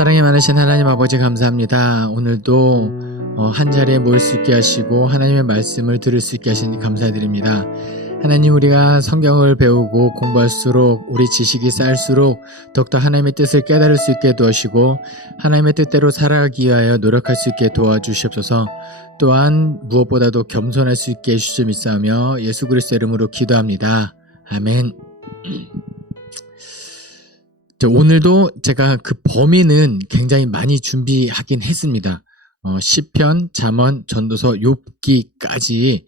사랑이 많으신 하나님 아버지 감사합니다. 오늘도 한 자리에 모일 수 있게 하시고 하나님의 말씀을 들을 수 있게 하시니 감사드립니다. 하나님, 우리가 성경을 배우고 공부할수록 우리 지식이 쌓일수록 더욱더 하나님의 뜻을 깨달을 수 있게 도와주시고 하나님의 뜻대로 살아가기 위하여 노력할 수 있게 도와주시옵소서. 또한 무엇보다도 겸손할 수 있게 해주시옵소서 믿사오며 예수 그리스도의 이름으로 기도합니다. 아멘. 오늘도 제가 그 범위는 굉장히 많이 준비하긴 했습니다. 시편, 잠언, 전도서, 욥기까지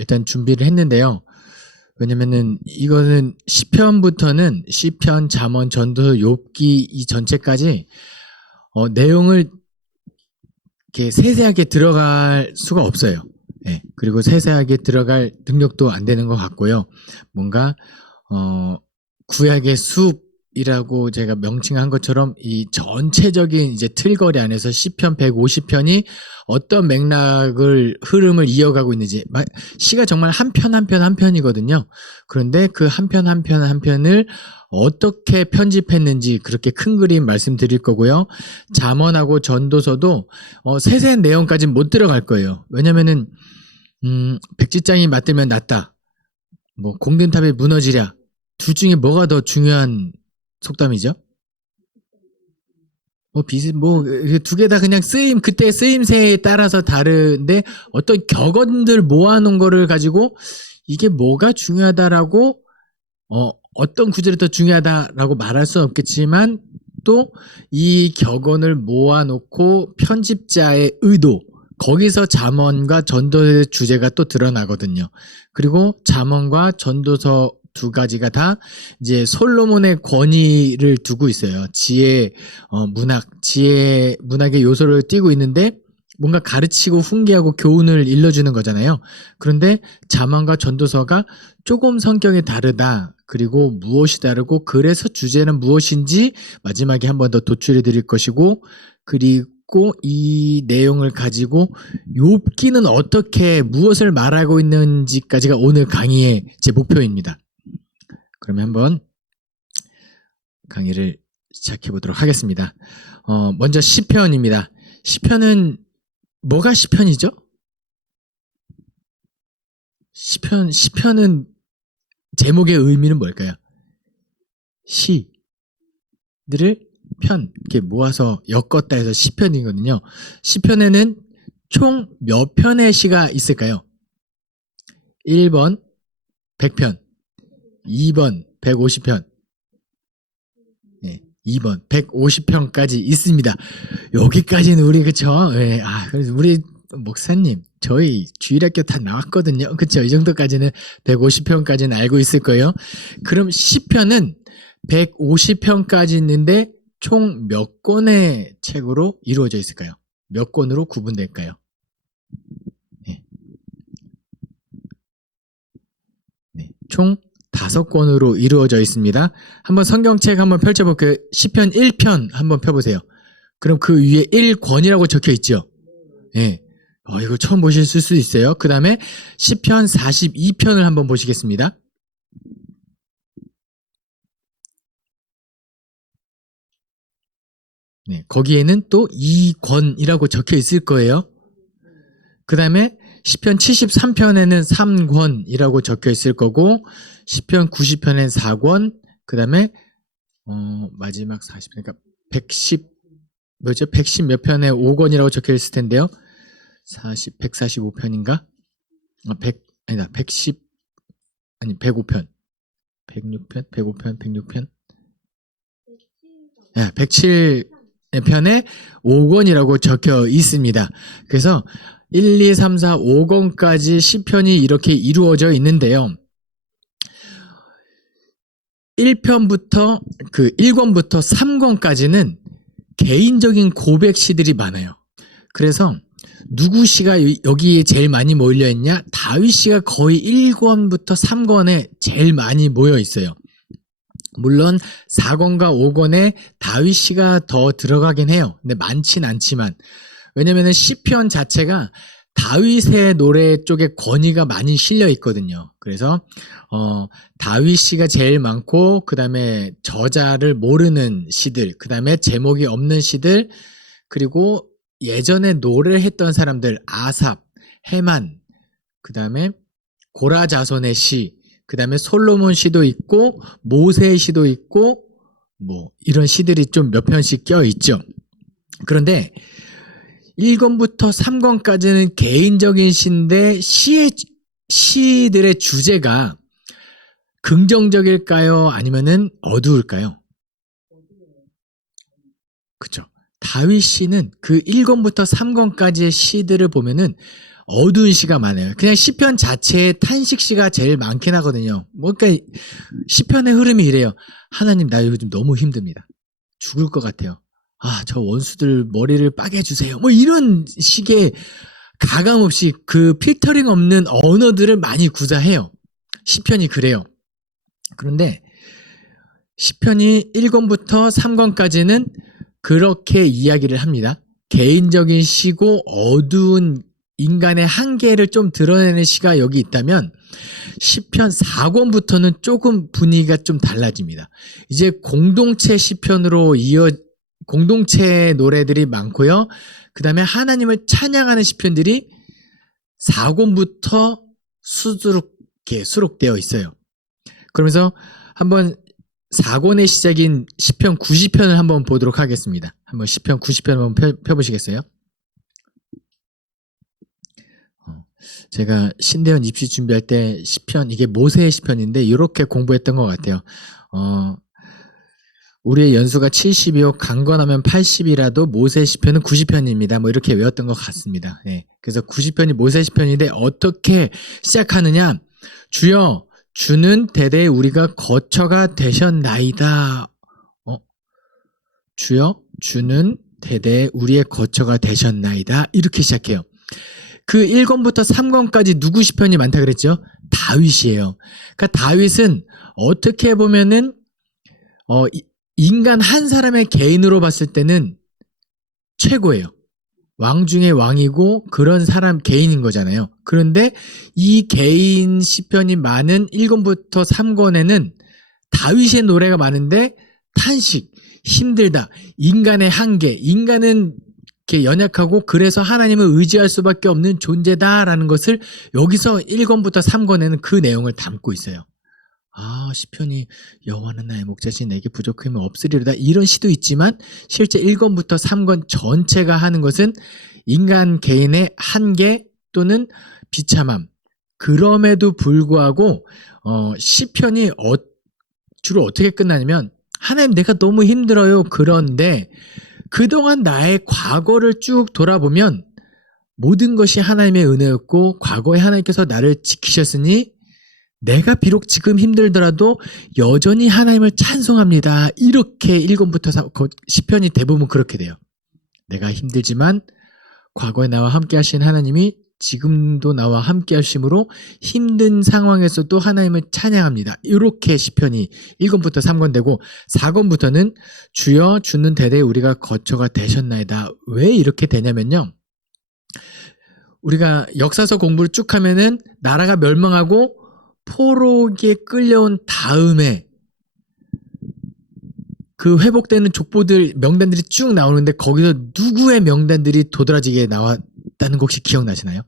일단 준비를 했는데요. 왜냐면은 이거는 시편부터는 시편, 잠언, 전도서, 욥기 이 전체까지 내용을 이렇게 세세하게 들어갈 수가 없어요. 네, 그리고 세세하게 들어갈 능력도 안 되는 것 같고요. 뭔가 구약의 숲이라고 제가 명칭한 것처럼 이 전체적인 이제 틀거리 안에서 시편 150편이 어떤 맥락을 흐름을 이어가고 있는지, 시가 정말 한 편 한 편 한 편이거든요. 그런데 그 한 편 한 편 한 편을 어떻게 편집했는지 그렇게 큰 그림 말씀드릴 거고요. 잠언하고 전도서도 세세한 내용까지는 못 들어갈 거예요. 왜냐면은 백지장이 맞들면 낫다, 뭐 공든탑이 무너지랴, 둘 중에 뭐가 더 중요한 속담이죠? 두 개 다 그냥 그때 쓰임새에 따라서 다른데 어떤 격언들 모아놓은 거를 가지고 이게 뭐가 중요하다라고, 어떤 구절이 더 중요하다라고 말할 수는 없겠지만 또 이 격언을 모아놓고 편집자의 의도, 거기서 잠언과 전도서의 주제가 또 드러나거든요. 그리고 잠언과 전도서 두 가지가 다 이제 솔로몬의 권위를 두고 있어요. 문학의 요소를 띠고 있는데 뭔가 가르치고 훈계하고 교훈을 일러주는 거잖아요. 그런데 잠언과 전도서가 조금 성격이 다르다. 그리고 무엇이 다르고 그래서 주제는 무엇인지 마지막에 한 번 더 도출해 드릴 것이고, 그리고 이 내용을 가지고 욥기는 어떻게 무엇을 말하고 있는지까지가 오늘 강의의 제 목표입니다. 그러면 한번 강의를 시작해 보도록 하겠습니다. 먼저 시편입니다. 시편은 뭐가 시편이죠? 시편은 제목의 의미는 뭘까요? 시들을 이렇게 모아서 엮었다 해서 시편이거든요. 시편에는 총 몇 편의 시가 있을까요? 1번 100편, 2번 150편, 2번 150편까지 있습니다. 여기까지는 우리 그쵸? 그래서 우리 목사님, 저희 주일학교 다 나왔거든요. 그쵸? 이 정도까지는 150편까지는 알고 있을 거예요. 그럼 시편은 150편까지 있는데 총 몇 권의 책으로 이루어져 있을까요? 몇 권으로 구분될까요? 총 5권으로 이루어져 있습니다. 한번 성경책 한번 펼쳐볼게요. 시편 1편 한번 펴보세요. 그럼 그 위에 1권이라고 적혀 있죠? 네. 이거 처음 보실 수 있어요. 그 다음에 시편 42편을 한번 보시겠습니다. 네, 거기에는 또 2권이라고 적혀 있을 거예요. 그 다음에 시편 73편에는 3권이라고 적혀 있을 거고, 시편 90편엔 4권, 그 다음에 마지막 40편, 그러니까 110 몇 편에 5권이라고 적혀 있을 텐데요. 145편인가? 105편, 106편, 105편, 106편. 107편에 5권이라고 적혀 있습니다. 그래서 1, 2, 3, 4, 5권까지 시편이 이렇게 이루어져 있는데요. 1권부터 3권까지는 개인적인 고백 시들이 많아요. 그래서 누구 시가 여기에 제일 많이 모여 있냐? 다윗 시가 거의 1권부터 3권에 제일 많이 모여 있어요. 물론 4권과 5권에 다윗 시가 더 들어가긴 해요. 근데 많진 않지만, 왜냐면은 시편 자체가 다윗의 노래 쪽에 권위가 많이 실려 있거든요. 그래서 다윗 시가 제일 많고 그 다음에 저자를 모르는 시들, 그 다음에 제목이 없는 시들, 그리고 예전에 노래를 했던 사람들 아삽, 헤만, 그 다음에 고라 자손의 시, 그 다음에 솔로몬 시도 있고 모세의 시도 있고 뭐 이런 시들이 좀 몇 편씩 껴 있죠. 그런데 1권부터 3권까지는 개인적인 시인데 시들의 주제가 긍정적일까요? 아니면은 어두울까요? 그쵸. 다윗 시는 그 1권부터 3권까지의 시들을 보면은 어두운 시가 많아요. 그냥 시편 자체에 탄식시가 제일 많긴 하거든요. 그러니까 시편의 흐름이 이래요. 하나님, 나 요즘 너무 힘듭니다. 죽을 것 같아요. 저 원수들 머리를 빠게 해주세요. 뭐 이런 식의 가감없이 그 필터링 없는 언어들을 많이 구사해요. 시편이 그래요. 그런데 시편이 1권부터 3권까지는 그렇게 이야기를 합니다. 개인적인 시고 어두운 인간의 한계를 좀 드러내는 시가 여기 있다면 시편 4권부터는 조금 분위기가 좀 달라집니다. 이제 공동체 시편으로 공동체 노래들이 많고요. 그 다음에 하나님을 찬양하는 시편들이 4권부터 수록되어 있어요. 그러면서 한번 4권의 시작인 시편 90편을 한번 보도록 하겠습니다. 한번 시편 90편 한번 펴보시겠어요? 제가 신대원 입시 준비할 때 시편, 이게 모세의 시편인데 이렇게 공부했던 것 같아요. 우리의 연수가 70이요 강건하면 80이라도 모세 시편은 90편입니다. 뭐 이렇게 외웠던 것 같습니다. 네. 그래서 90편이 모세 시편인데 어떻게 시작하느냐? 주여, 주는 대대 우리가 거처가 되셨나이다. 주여, 주는 대대 우리의 거처가 되셨나이다. 이렇게 시작해요. 그 1권부터 3권까지 누구 시편이 많다 그랬죠? 다윗이에요. 그러니까 다윗은 어떻게 보면은 인간 한 사람의 개인으로 봤을 때는 최고예요. 왕 중에 왕이고 그런 사람 개인인 거잖아요. 그런데 이 개인 시편이 많은 1권부터 3권에는 다윗의 노래가 많은데 탄식, 힘들다, 인간의 한계, 인간은 이렇게 연약하고 그래서 하나님을 의지할 수밖에 없는 존재다라는 것을 여기서 1권부터 3권에는 그 내용을 담고 있어요. 시편이 여호와는 나의 목자신 내게 부족함이 없으리로다 이런 시도 있지만 실제 1권부터 3권 전체가 하는 것은 인간 개인의 한계 또는 비참함, 그럼에도 불구하고 시편이 주로 어떻게 끝나냐면 하나님 내가 너무 힘들어요. 그런데 그동안 나의 과거를 쭉 돌아보면 모든 것이 하나님의 은혜였고 과거에 하나님께서 나를 지키셨으니 내가 비록 지금 힘들더라도 여전히 하나님을 찬송합니다. 이렇게 1권부터 시편이 대부분 그렇게 돼요. 내가 힘들지만 과거에 나와 함께 하신 하나님이 지금도 나와 함께 하심으로 힘든 상황에서도 하나님을 찬양합니다. 이렇게 시편이 1권부터 3권 되고 4권부터는 주여 주는 대대 우리가 거처가 되셨나이다. 왜 이렇게 되냐면요. 우리가 역사서 공부를 쭉 하면은 나라가 멸망하고 포로기에 끌려온 다음에 그 회복되는 족보들 명단들이 쭉 나오는데 거기서 누구의 명단들이 도드라지게 나왔다는 거 혹시 기억나시나요?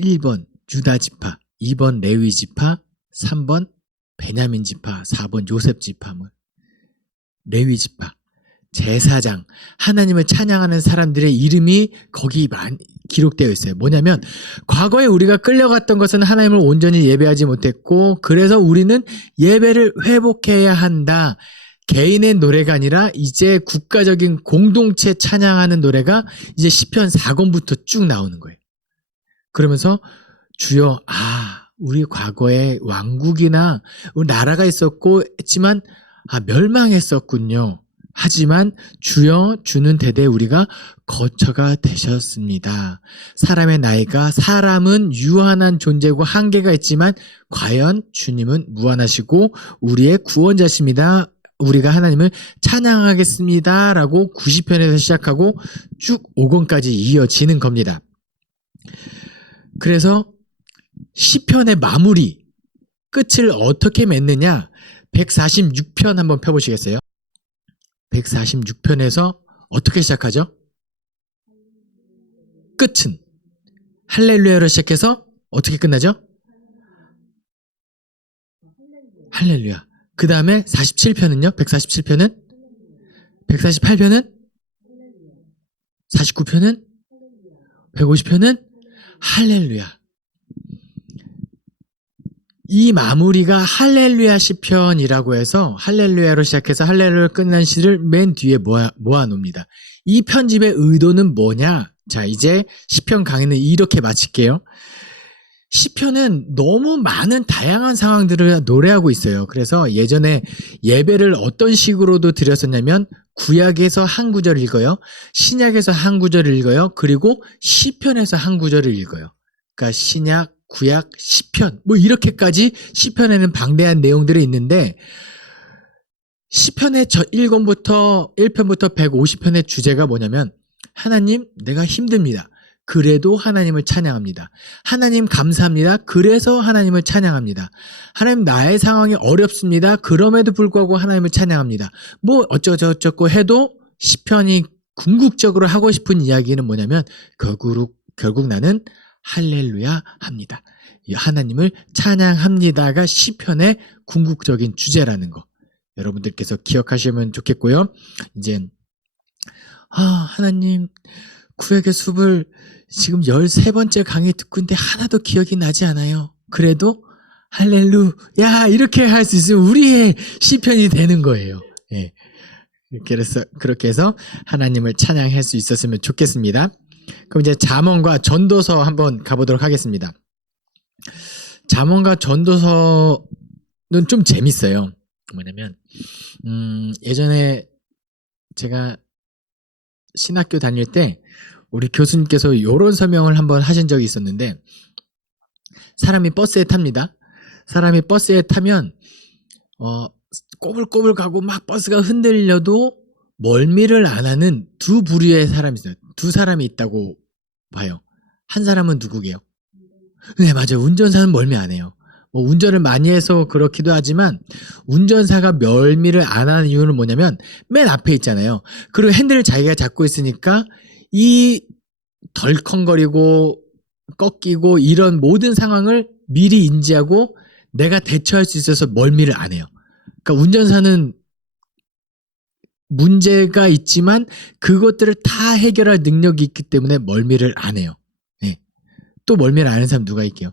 1번 유다 지파, 2번 레위 지파, 3번 베냐민 지파, 4번 요셉 지파, 레위 지파, 제사장, 하나님을 찬양하는 사람들의 이름이 거기 기록되어 있어요. 뭐냐면 과거에 우리가 끌려갔던 것은 하나님을 온전히 예배하지 못했고 그래서 우리는 예배를 회복해야 한다. 개인의 노래가 아니라 이제 국가적인 공동체 찬양하는 노래가 이제 시편 4권부터 쭉 나오는 거예요. 그러면서 주여 우리 과거에 왕국이나 우리 나라가 있었고 했지만 멸망했었군요. 하지만 주여 주는 대대 우리가 거처가 되셨습니다. 사람의 나이가 사람은 유한한 존재고 한계가 있지만 과연 주님은 무한하시고 우리의 구원자십니다. 우리가 하나님을 찬양하겠습니다 라고 90편에서 시작하고 쭉 5권까지 이어지는 겁니다. 그래서 시편의 마무리 끝을 어떻게 맺느냐, 146편 한번 펴보시겠어요? 146편에서 어떻게 시작하죠? 끝은 할렐루야로 시작해서 어떻게 끝나죠? 할렐루야. 그 다음에 47편은요? 147편은? 148편은? 49편은? 150편은? 할렐루야. 이 마무리가 할렐루야 시편이라고 해서 할렐루야로 시작해서 할렐루야 끝난 시를 맨 뒤에 모아놓습니다. 이 편집의 의도는 뭐냐? 자, 이제 시편 강의는 이렇게 마칠게요. 시편은 너무 많은 다양한 상황들을 노래하고 있어요. 그래서 예전에 예배를 어떤 식으로도 드렸었냐면 구약에서 한 구절 읽어요. 신약에서 한 구절을 읽어요. 그리고 시편에서 한 구절을 읽어요. 그러니까 신약, 구약, 시편 뭐 이렇게까지 시편에는 방대한 내용들이 있는데 시편의 1권부터 1편부터 150편의 주제가 뭐냐면 하나님 내가 힘듭니다. 그래도 하나님을 찬양합니다. 하나님 감사합니다. 그래서 하나님을 찬양합니다. 하나님 나의 상황이 어렵습니다. 그럼에도 불구하고 하나님을 찬양합니다. 뭐 어쩌고저쩌고 해도 시편이 궁극적으로 하고 싶은 이야기는 뭐냐면 결국 나는 할렐루야 합니다. 하나님을 찬양합니다가 시편의 궁극적인 주제라는 거 여러분들께서 기억하시면 좋겠고요. 이제 하나님 구약의 숲을 지금 13번째 강의 듣고 있는데 하나도 기억이 나지 않아요. 그래도 할렐루야 이렇게 할 수 있으면 우리의 시편이 되는 거예요. 예. 그렇게 해서 하나님을 찬양할 수 있었으면 좋겠습니다. 그럼 이제 잠언과 전도서 한번 가보도록 하겠습니다. 잠언과 전도서는 좀 재밌어요. 뭐냐면 예전에 제가 신학교 다닐 때 우리 교수님께서 이런 설명을 한번 하신 적이 있었는데 사람이 버스에 탑니다. 사람이 버스에 타면 꼬불꼬불 가고 막 버스가 흔들려도 멀미를 안 하는 두 부류의 사람이 있어요. 두 사람이 있다고 봐요. 한 사람은 누구게요? 네, 맞아요. 운전사는 멀미 안 해요. 뭐 운전을 많이 해서 그렇기도 하지만 운전사가 멀미를 안 하는 이유는 뭐냐면 맨 앞에 있잖아요. 그리고 핸들을 자기가 잡고 있으니까 이 덜컹거리고 꺾이고 이런 모든 상황을 미리 인지하고 내가 대처할 수 있어서 멀미를 안 해요. 그러니까 운전사는 문제가 있지만 그것들을 다 해결할 능력이 있기 때문에 멀미를 안 해요. 네. 또 멀미를 안 하는 사람 누가 있게요?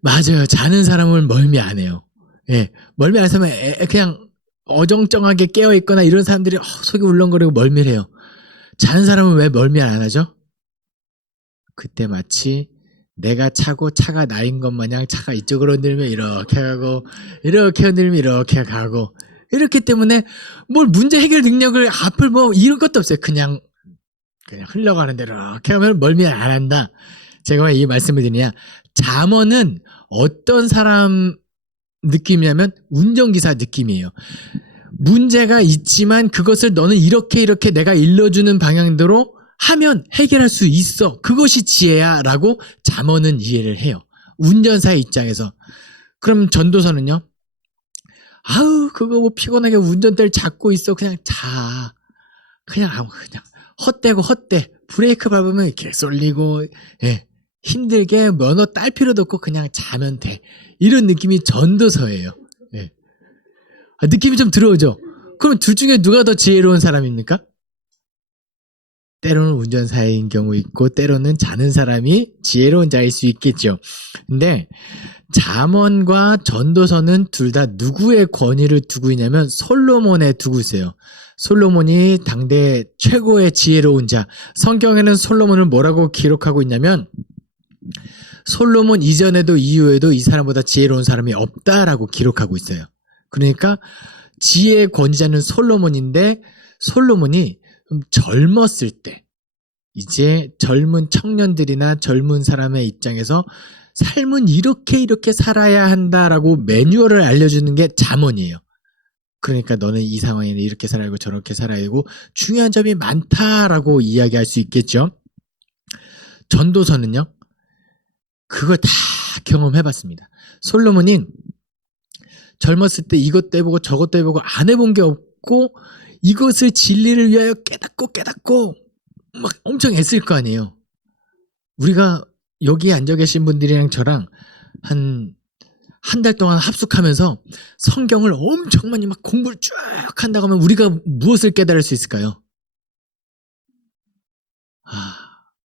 맞아요. 자는 사람은 멀미 안 해요. 예. 멀미 안 하는 사람은 그냥 어정쩡하게 깨어있거나 이런 사람들이 속이 울렁거리고 멀미를 해요. 자는 사람은 왜 멀미 안 하죠? 그때 마치 내가 차고 차가 나인 것 마냥 차가 이쪽으로 흔들면 이렇게 가고 이렇게 흔들면 이렇게 가고 이렇기 때문에 뭘 문제 해결 능력을 앞을 뭐 이런 것도 없어요. 그냥 흘러가는 대로 이렇게 하면 멀미 안 한다. 제가 왜 이 말씀을 드리냐, 잠언은 어떤 사람 느낌이냐면 운전기사 느낌이에요. 문제가 있지만 그것을 너는 이렇게 내가 일러주는 방향대로 하면 해결할 수 있어. 그것이 지혜야 라고 잠언은 이해를 해요. 운전사의 입장에서. 그럼 전도서는요? 그거 뭐 피곤하게 운전대를 잡고 있어. 그냥 자. 그냥 헛되고 헛돼. 브레이크 밟으면 이렇게 쏠리고, 예. 힘들게 면허 딸 필요도 없고 그냥 자면 돼. 이런 느낌이 전도서예요. 예. 느낌이 좀 들어오죠? 그럼 둘 중에 누가 더 지혜로운 사람입니까? 때로는 운전사인 경우 있고 때로는 자는 사람이 지혜로운 자일 수 있겠죠. 근데 잠언과 전도서는 둘 다 누구의 권위를 두고 있냐면 솔로몬에 두고 있어요. 솔로몬이 당대 최고의 지혜로운 자. 성경에는 솔로몬을 뭐라고 기록하고 있냐면 솔로몬 이전에도 이후에도 이 사람보다 지혜로운 사람이 없다라고 기록하고 있어요. 그러니까 지혜의 권위자는 솔로몬인데 솔로몬이 좀 젊었을 때 이제 젊은 청년들이나 젊은 사람의 입장에서 삶은 이렇게 살아야 한다라고 매뉴얼을 알려주는 게 잠언이에요. 그러니까 너는 이 상황에는 이렇게 살아야 하고 저렇게 살아야 되고 중요한 점이 많다라고 이야기할 수 있겠죠. 전도서는요, 그걸 다 경험해봤습니다. 솔로몬이 젊었을 때 이것도 해보고 저것도 해보고 안 해본 게 없고 이것을 진리를 위하여 깨닫고 막 엄청 애쓸 거 아니에요. 우리가 여기 앉아 계신 분들이랑 저랑 한 달 동안 합숙하면서 성경을 엄청 많이 막 공부를 쭉 한다고 하면 우리가 무엇을 깨달을 수 있을까요?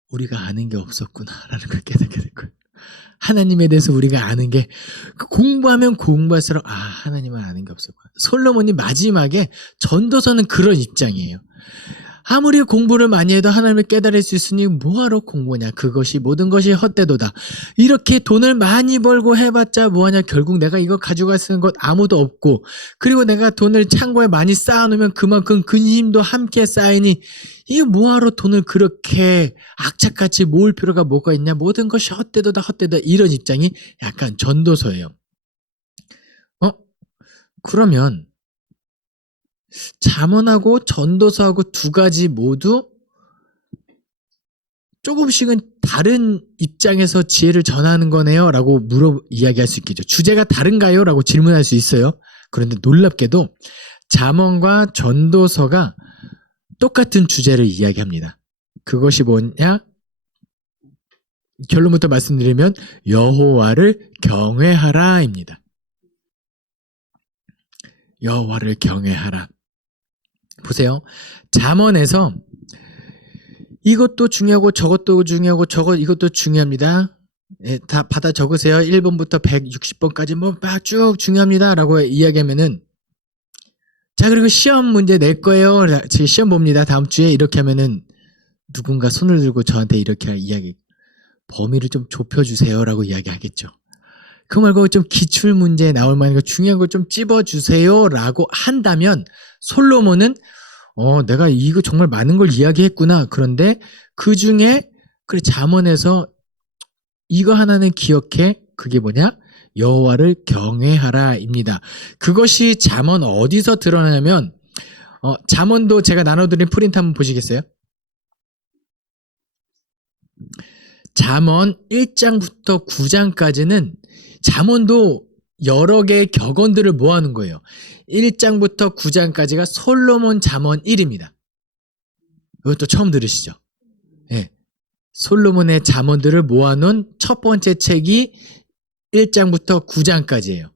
우리가 아는 게 없었구나라는 걸 깨닫게 될 거예요. 하나님에 대해서 우리가 아는 게 공부하면 공부할수록 하나님은 아는 게 없었구나. 솔로몬이 마지막에 전도서는 그런 입장이에요. 아무리 공부를 많이 해도 하나님을 깨달을 수 있으니 뭐하러 공부냐. 그것이 모든 것이 헛되도다. 이렇게 돈을 많이 벌고 해봤자 뭐하냐. 결국 내가 이거 가져가 쓰는 것 아무도 없고 그리고 내가 돈을 창고에 많이 쌓아놓으면 그만큼 근심도 함께 쌓이니 이게 뭐하러 돈을 그렇게 악착같이 모을 필요가 뭐가 있냐. 모든 것이 헛되도다 이런 입장이 약간 전도서예요. 그러면 잠언하고 전도서하고 두 가지 모두 조금씩은 다른 입장에서 지혜를 전하는 거네요 라고 이야기할 수 있겠죠. 주제가 다른가요? 라고 질문할 수 있어요. 그런데 놀랍게도 잠언과 전도서가 똑같은 주제를 이야기합니다. 그것이 뭐냐? 결론부터 말씀드리면 여호와를 경외하라 입니다. 여호와를 경외하라. 보세요. 잠언에서 이것도 중요하고 저것도 중요하고 이것도 중요합니다. 다 받아 적으세요. 1번부터 160번까지 뭐 막 쭉 중요합니다 라고 이야기하면은 자 그리고 시험 문제 낼 거예요. 제 시험 봅니다. 다음 주에 이렇게 하면은 누군가 손을 들고 저한테 이렇게 이야기 범위를 좀 좁혀주세요 라고 이야기하겠죠. 그 말고 좀 기출 문제에 나올 만한 거 중요한 걸 좀 찝어주세요 라고 한다면 솔로몬은 내가 이거 정말 많은 걸 이야기했구나. 그런데 그 중에 잠언에서 이거 하나는 기억해. 그게 뭐냐? 여호와를 경외하라 입니다. 그것이 잠언 어디서 드러나냐면 잠언도 제가 나눠드린 프린트 한번 보시겠어요? 잠언 1장부터 9장까지는 잠언도 여러 개의 격언들을 모아놓은 거예요. 1장부터 9장까지가 솔로몬 잠언 1입니다. 이것도 처음 들으시죠? 네. 솔로몬의 잠언들을 모아놓은 첫 번째 책이 1장부터 9장까지예요.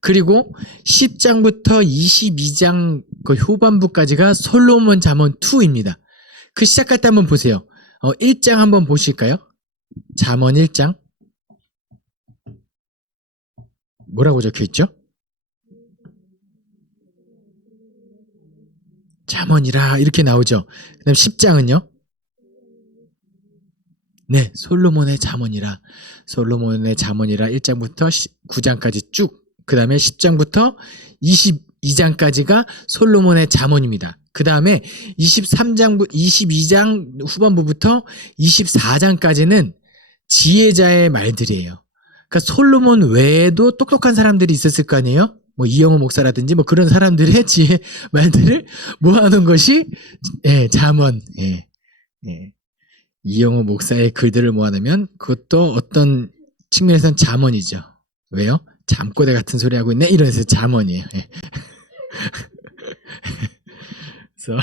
그리고 10장부터 22장 그 후반부까지가 솔로몬 잠언 2입니다. 그 시작할 때 한번 보세요. 1장 한번 보실까요? 잠언 1장. 뭐라고 적혀있죠? 잠언이라 이렇게 나오죠. 그 다음 10장은요? 네, 솔로몬의 잠언이라 1장부터 9장까지 쭉. 그 다음에 10장부터 22장까지가 솔로몬의 잠언입니다. 그 다음에 22장 후반부부터 24장까지는 지혜자의 말들이에요. 그러니까 솔로몬 외에도 똑똑한 사람들이 있었을 거 아니에요? 뭐 이영호 목사라든지 뭐 그런 사람들의 지혜 말들을 모아놓은 것이 잠언. 이영호 목사의 글들을 모아놓으면 그것도 어떤 측면에서는 잠언이죠. 왜요? 잠꼬대 같은 소리 하고 있네? 이러면서 잠언이에요. 그래서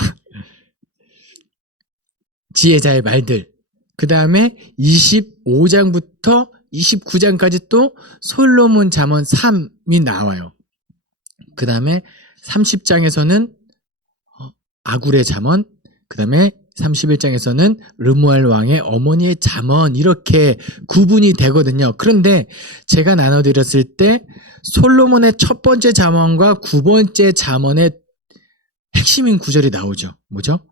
지혜자의 말들. 그 다음에 25장부터 29장까지 또 솔로몬 잠언 3이 나와요. 그 다음에 30장에서는 아굴의 잠언, 그 다음에 31장에서는 르무알 왕의 어머니의 잠언 이렇게 구분이 되거든요. 그런데 제가 나눠드렸을 때 솔로몬의 첫 번째 잠언과 9번째 잠언의 핵심인 구절이 나오죠. 뭐죠?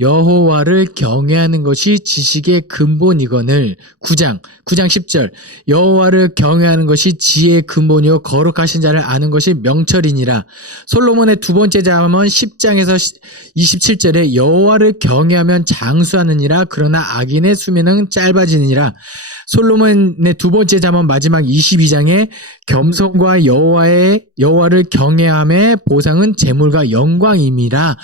여호와를 경외하는 것이 지식의 근본이거늘 9장 10절 여호와를 경외하는 것이 지혜의 근본이요 거룩하신 자를 아는 것이 명철이니라. 솔로몬의 두 번째 잠언 10장에서 27절에 여호와를 경외하면 장수하느니라. 그러나 악인의 수명은 짧아지느니라. 솔로몬의 두 번째 잠언 마지막 22장에 겸손과 여호와를 경외함의 보상은 재물과 영광임이라.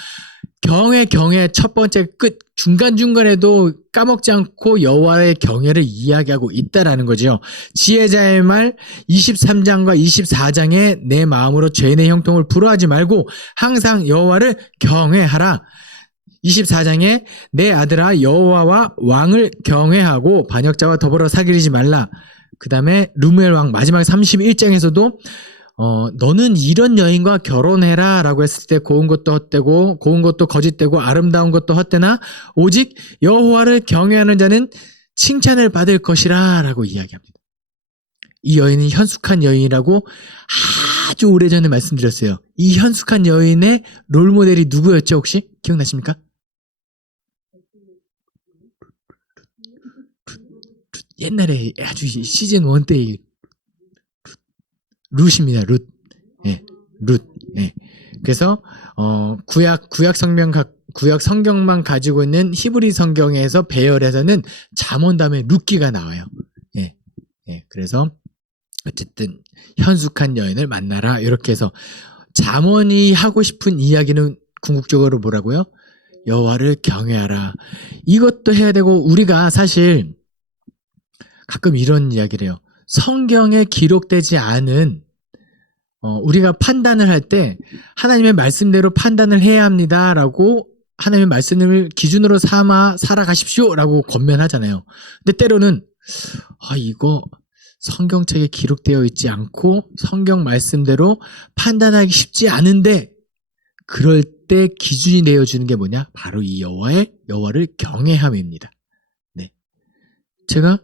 경외 첫 번째 끝 중간중간에도 까먹지 않고 여호와의 경외를 이야기하고 있다라는 거죠. 지혜자의 말 23장과 24장에 내 마음으로 죄인의 형통을 부러워하지 말고 항상 여호와를 경외하라. 24장에 내 아들아 여호와와 왕을 경외하고 반역자와 더불어 사귀지 말라. 그 다음에 르무엘 왕 마지막 31장에서도 너는 이런 여인과 결혼해라 라고 했을 때 고운 것도 헛되고 고운 것도 거짓되고 아름다운 것도 헛되나 오직 여호와를 경외하는 자는 칭찬을 받을 것이라 라고 이야기합니다. 이 여인은 현숙한 여인이라고 아주 오래전에 말씀드렸어요. 이 현숙한 여인의 롤모델이 누구였죠? 혹시 기억나십니까? 옛날에 아주 시즌 1 때 룻입니다. 룻. 예. 룻. 예. 그래서 구약 성경만 가지고 있는 히브리 성경에서 배열해서는 잠언 다음에 룻기가 나와요. 예. 예. 그래서 어쨌든 현숙한 여인을 만나라 이렇게 해서 잠언이 하고 싶은 이야기는 궁극적으로 뭐라고요? 여호와를 경외하라. 이것도 해야 되고 우리가 사실 가끔 이런 이야기를 해요. 성경에 기록되지 않은 우리가 판단을 할 때 하나님의 말씀대로 판단을 해야 합니다라고 하나님의 말씀을 기준으로 삼아 살아가십시오라고 권면하잖아요. 근데 때로는 이거 성경책에 기록되어 있지 않고 성경 말씀대로 판단하기 쉽지 않은데 그럴 때 기준이 내어주는 게 뭐냐? 바로 이 여호와를 경외함입니다. 네, 제가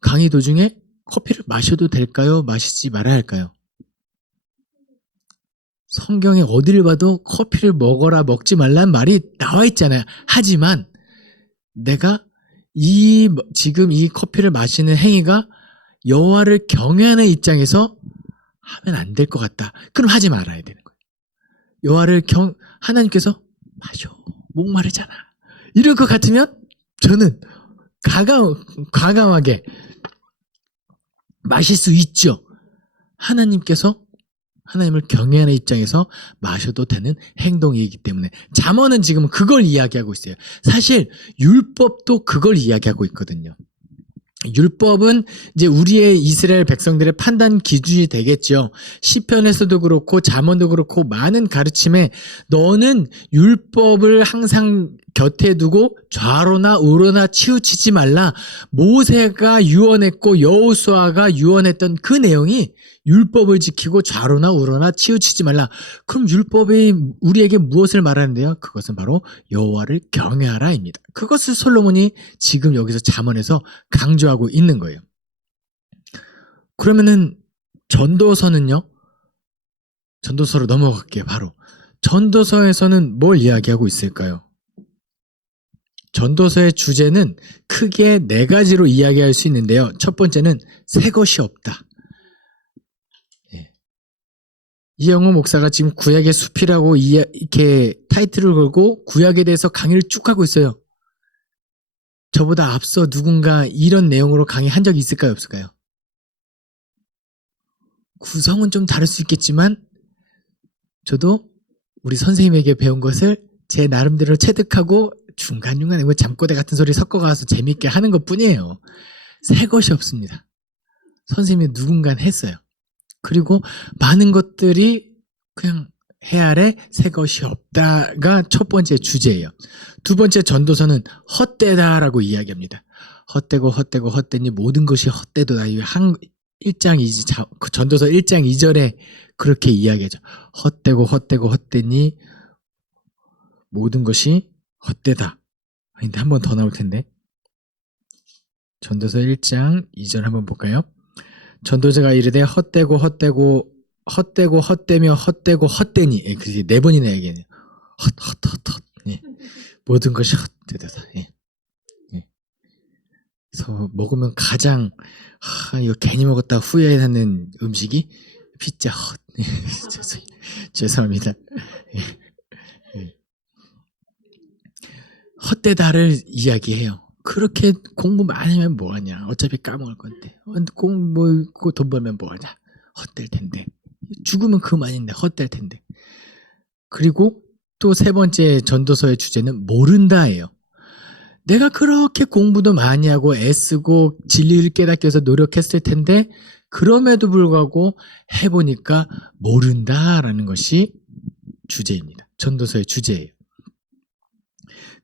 강의 도중에 커피를 마셔도 될까요? 마시지 말아야 할까요? 성경에 어디를 봐도 커피를 먹어라 먹지 말라는 말이 나와 있잖아요. 하지만 내가 지금 이 커피를 마시는 행위가 여호와를 경외하는 입장에서 하면 안 될 것 같다. 그럼 하지 말아야 되는 거예요. 하나님께서 마셔 목마르잖아 이럴 것 같으면 저는 과감하게 마실 수 있죠. 하나님을 경외하는 입장에서 마셔도 되는 행동이기 때문에 잠언은 지금 그걸 이야기하고 있어요. 사실 율법도 그걸 이야기하고 있거든요. 율법은 이제 우리의 이스라엘 백성들의 판단 기준이 되겠죠. 시편에서도 그렇고 잠언도 그렇고 많은 가르침에 너는 율법을 항상 곁에 두고 좌로나 우로나 치우치지 말라. 모세가 유언했고 여호수아가 유언했던 그 내용이 율법을 지키고 좌로나 우로나 치우치지 말라. 그럼 율법이 우리에게 무엇을 말하는데요? 그것은 바로 여호와를 경외하라입니다. 그것을 솔로몬이 지금 여기서 잠언에서 강조하고 있는 거예요. 그러면은 전도서는요? 전도서로 넘어갈게요. 바로 전도서에서는 뭘 이야기하고 있을까요? 전도서의 주제는 크게 4가지로 이야기할 수 있는데요. 첫 번째는 새 것이 없다. 이영호 목사가 지금 구약의 숲이라고 이렇게 타이틀을 걸고 구약에 대해서 강의를 쭉 하고 있어요. 저보다 앞서 누군가 이런 내용으로 강의한 적이 있을까요? 없을까요? 구성은 좀 다를 수 있겠지만 저도 우리 선생님에게 배운 것을 제 나름대로 체득하고 중간중간에 잠꼬대 같은 소리 섞어가서 재밌게 하는 것 뿐이에요. 새 것이 없습니다. 선생님이 누군가 했어요. 그리고 많은 것들이 그냥 해 아래 새 것이 없다가 첫 번째 주제예요. 두 번째 전도서는 헛되다라고 이야기합니다. 헛되니 모든 것이 헛되도다. 전도서 1장 2절에 그렇게 이야기하죠. 헛되니 모든 것이 헛되다. 근데 한 번 더 나올 텐데. 전도서 1장 2절 한번 볼까요? 전도자가 이르되 헛되며 헛되니 그게 4번이나 얘기해요. 헛. 예. 모든 것이 헛되다. 예. 예. 그래서 먹으면 가장 이거 괜히 먹었다 후회하는 음식이 피자 헛. 예. 죄송합니다. 예. 예. 헛되다를 이야기해요. 그렇게 공부 많이 하면 뭐하냐. 어차피 까먹을 건데. 공부 돈 벌면 뭐하냐. 헛될 텐데. 죽으면 그만인데 헛될 텐데. 그리고 또 세 번째 전도서의 주제는 모른다예요. 내가 그렇게 공부도 많이 하고 애쓰고 진리를 깨닫기 위해서 노력했을 텐데 그럼에도 불구하고 해보니까 모른다라는 것이 주제입니다. 전도서의 주제예요.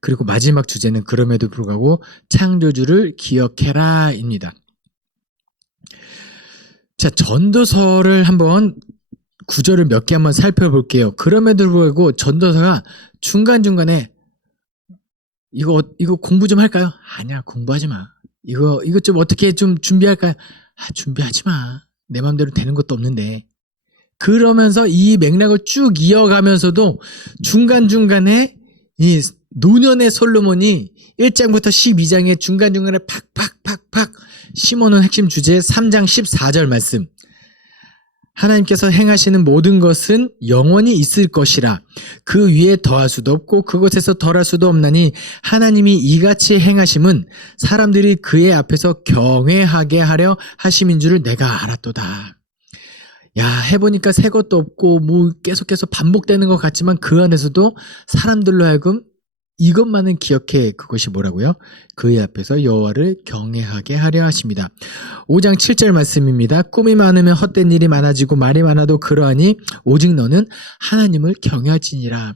그리고 마지막 주제는 그럼에도 불구하고 창조주를 기억해라입니다. 자, 전도서를 한번 구절을 몇 개 한번 살펴볼게요. 그럼에도 불구하고 전도서가 중간중간에 이거 공부 좀 할까요? 아니야, 공부하지 마. 이거 좀 어떻게 좀 준비할까요? 준비하지 마. 내 마음대로 되는 것도 없는데. 그러면서 이 맥락을 쭉 이어가면서도 중간중간에 이 노년의 솔로몬이 1장부터 12장의 중간중간에 팍팍팍팍 심어놓은 핵심 주제 3장 14절 말씀. 하나님께서 행하시는 모든 것은 영원히 있을 것이라. 그 위에 더할 수도 없고 그것에서 덜할 수도 없나니 하나님이 이같이 행하심은 사람들이 그의 앞에서 경외하게 하려 하심인 줄을 내가 알았도다. 야, 해보니까 새 것도 없고 뭐 계속해서 반복되는 것 같지만 그 안에서도 사람들로 하여금 이것만은 기억해. 그것이 뭐라고요? 그의 앞에서 여호와를 경외하게 하려 하십니다. 5장 7절 말씀입니다. 꿈이 많으면 헛된 일이 많아지고 말이 많아도 그러하니 오직 너는 하나님을 경외할지니라.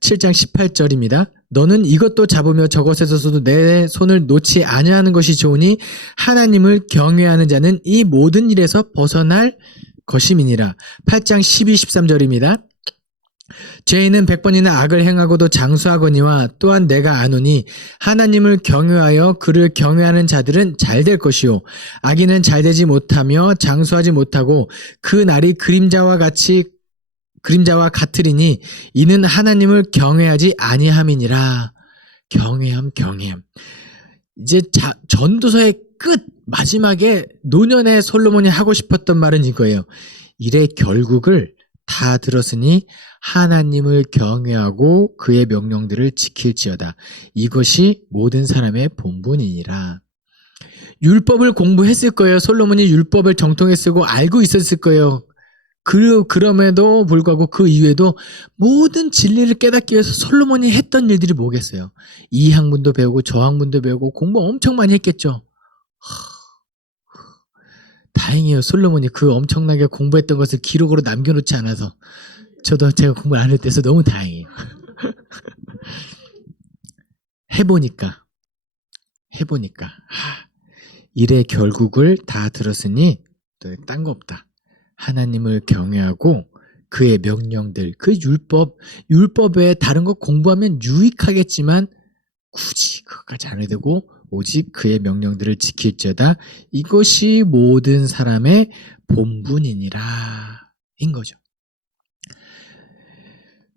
7장 18절입니다. 너는 이것도 잡으며 저것에서도 내 손을 놓지 아니하는 것이 좋으니 하나님을 경외하는 자는 이 모든 일에서 벗어날 것임이니라. 8장 12, 13절입니다. 죄인은 100번이나 악을 행하고도 장수하거니와 또한 내가 아노니 하나님을 경외하여 그를 경외하는 자들은 잘될 것이요 악인은 잘되지 못하며 장수하지 못하고 그 날이 그림자와 같으리니 이는 하나님을 경외하지 아니함이니라. 경외함. 이제 전도서의 끝 마지막에 노년의 솔로몬이 하고 싶었던 말은 이거예요. 일의 결국을 다 들었으니 하나님을 경외하고 그의 명령들을 지킬지어다. 이것이 모든 사람의 본분이니라. 율법을 공부했을 거예요. 솔로몬이 율법을 정통에 쓰고 알고 있었을 거예요. 그럼에도 불구하고 그 이후에도 모든 진리를 깨닫기 위해서 솔로몬이 했던 일들이 뭐겠어요? 이 학문도 배우고 저 학문도 배우고 공부 엄청 많이 했겠죠. 다행이에요. 솔로몬이 그 엄청나게 공부했던 것을 기록으로 남겨놓지 않아서. 저도 제가 공부를 안 할 때서 너무 다행이에요. 해보니까 일의 결국을 다 들었으니 딴 거 없다. 하나님을 경외하고 그의 명령들, 그 율법에 다른 거 공부하면 유익하겠지만 굳이 그것까지 안 해도 되고 오직 그의 명령들을 지킬지어다. 이것이 모든 사람의 본분이니라 인 거죠.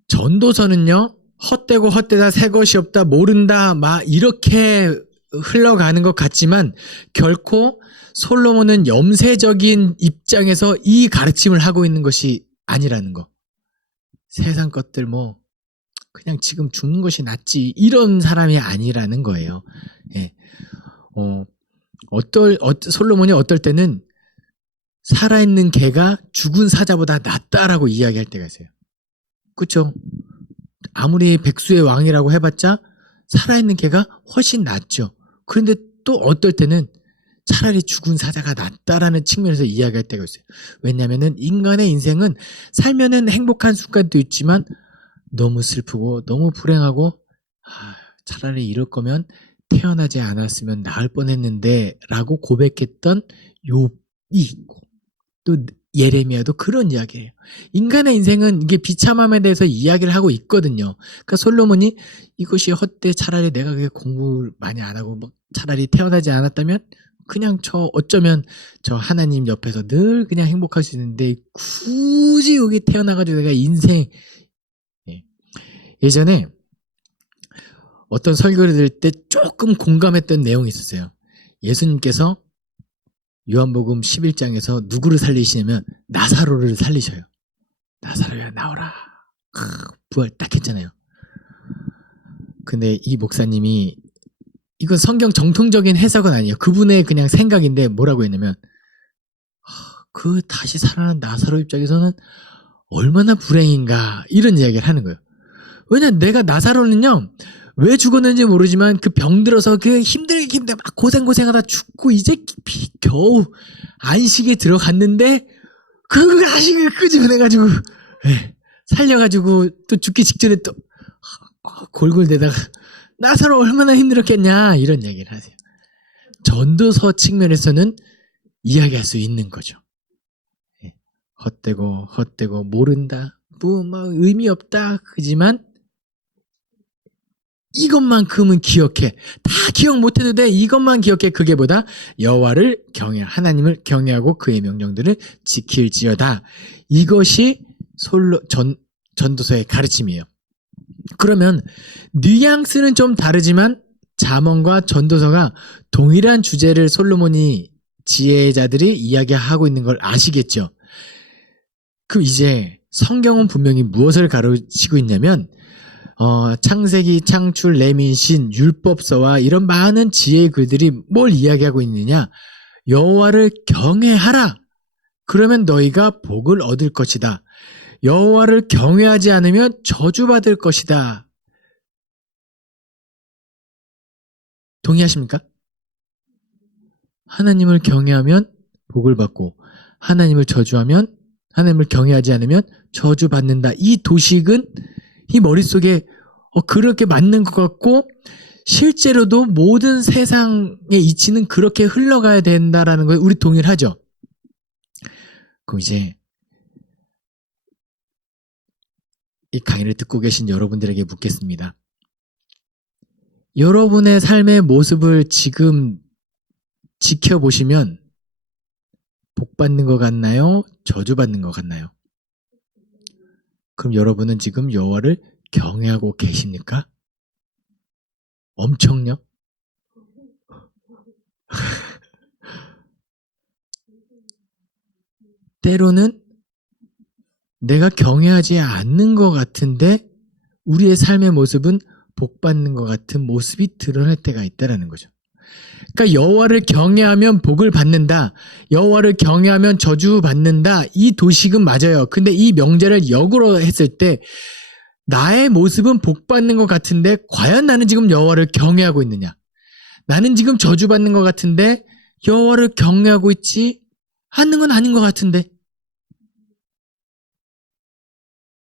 전도서는요, 헛되고 헛되다, 새 것이 없다, 모른다, 이렇게 흘러가는 것 같지만 결코 솔로몬은 염세적인 입장에서 이 가르침을 하고 있는 것이 아니라는 거. 세상 것들 그냥 지금 죽는 것이 낫지 이런 사람이 아니라는 거예요. 예. 솔로몬이 어떨 때는 살아있는 개가 죽은 사자보다 낫다라고 이야기할 때가 있어요. 그렇죠? 아무리 백수의 왕이라고 해봤자 살아있는 개가 훨씬 낫죠. 그런데 또 어떨 때는 차라리 죽은 사자가 낫다라는 측면에서 이야기할 때가 있어요. 왜냐하면 인간의 인생은 살면은 행복한 순간도 있지만 너무 슬프고 너무 불행하고 차라리 이럴 거면 태어나지 않았으면 나을 뻔했는데 라고 고백했던 욥이 있고 또 예레미야도 그런 이야기예요. 인간의 인생은 이게 비참함에 대해서 이야기를 하고 있거든요. 그러니까 솔로몬이 이것이 헛돼 차라리 내가 그게 공부를 많이 안 하고 차라리 태어나지 않았다면 그냥 어쩌면 저 하나님 옆에서 늘 그냥 행복할 수 있는데 굳이 여기 태어나가지고 내가 인생 예전에 어떤 설교를 들을 때 조금 공감했던 내용이 있었어요. 예수님께서 요한복음 11장에서 누구를 살리시냐면 나사로를 살리셔요. 나사로야 나오라. 부활 딱 했잖아요. 근데 이 목사님이, 이건 성경 정통적인 해석은 아니에요. 그분의 그냥 생각인데 뭐라고 했냐면, 그 다시 살아난 나사로 입장에서는 얼마나 불행인가, 이런 이야기를 하는 거예요. 왜냐, 내가 나사로는요 왜 죽었는지 모르지만 그 병들어서 그 힘들게 막 고생하다 죽고 이제 겨우 안식에 들어갔는데 그 안식을 끄집어내가지고 살려가지고 또 죽기 직전에 또 골골대다가 나사로 얼마나 힘들었겠냐, 이런 이야기를 하세요. 전도서 측면에서는 이야기할 수 있는 거죠. 헛되고 모른다, 뭐 의미 없다 그지만 이것만큼은 기억해. 다 기억 못해도 돼. 이것만 기억해. 그게 뭐다? 여호와를 하나님을 경외하고 그의 명령들을 지킬지어다. 이것이 전도서의 가르침이에요. 그러면 뉘앙스는 좀 다르지만 잠언과 전도서가 동일한 주제를 솔로몬이 지혜자들이 이야기하고 있는 걸 아시겠죠? 그럼 이제 성경은 분명히 무엇을 가르치고 있냐면 창세기, 창출, 레민신, 율법서와 이런 많은 지혜의 글들이 뭘 이야기하고 있느냐? 여호와를 경외하라. 그러면 너희가 복을 얻을 것이다. 여호와를 경외하지 않으면 저주받을 것이다. 동의하십니까? 하나님을 경외하면 복을 받고 하나님을 경외하지 않으면 저주받는다. 이 도식은 이 머릿속에 그렇게 맞는 것 같고 실제로도 모든 세상의 이치는 그렇게 흘러가야 된다라는 거에 우리 동의를 하죠. 그럼 이제 이 강의를 듣고 계신 여러분들에게 묻겠습니다. 여러분의 삶의 모습을 지금 지켜보시면 복받는 것 같나요? 저주받는 것 같나요? 그럼 여러분은 지금 여호와를 경외하고 계십니까? 엄청요? 때로는 내가 경외하지 않는 것 같은데 우리의 삶의 모습은 복받는 것 같은 모습이 드러날 때가 있다는 거죠. 그러니까 여호와를 경외하면 복을 받는다, 여호와를 경외하면 저주받는다, 이 도식은 맞아요. 근데 이 명제를 역으로 했을 때 나의 모습은 복받는 것 같은데 과연 나는 지금 여호와를 경외하고 있느냐? 나는 지금 저주받는 것 같은데 여호와를 경외하고 있지 않는 건 아닌 것 같은데.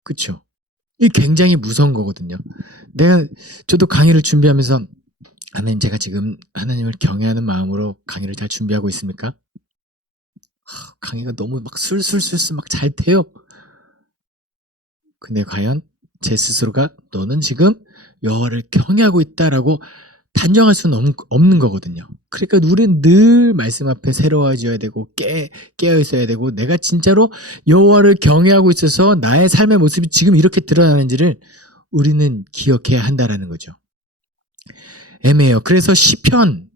그렇죠? 이게 굉장히 무서운 거거든요. 저도 강의를 준비하면서 하나님, 제가 지금 하나님을 경외하는 마음으로 강의를 잘 준비하고 있습니까? 강의가 너무 막 술술 막 잘 돼요. 근데 과연 제 스스로가 너는 지금 여호와를 경외하고 있다라고 단정할 수는 없는 거거든요. 그러니까 우리는 늘 말씀 앞에 새로워져야 되고 깨어 있어야 되고, 내가 진짜로 여호와를 경외하고 있어서 나의 삶의 모습이 지금 이렇게 드러나는지를 우리는 기억해야 한다라는 거죠. 애매해요. 그래서 시편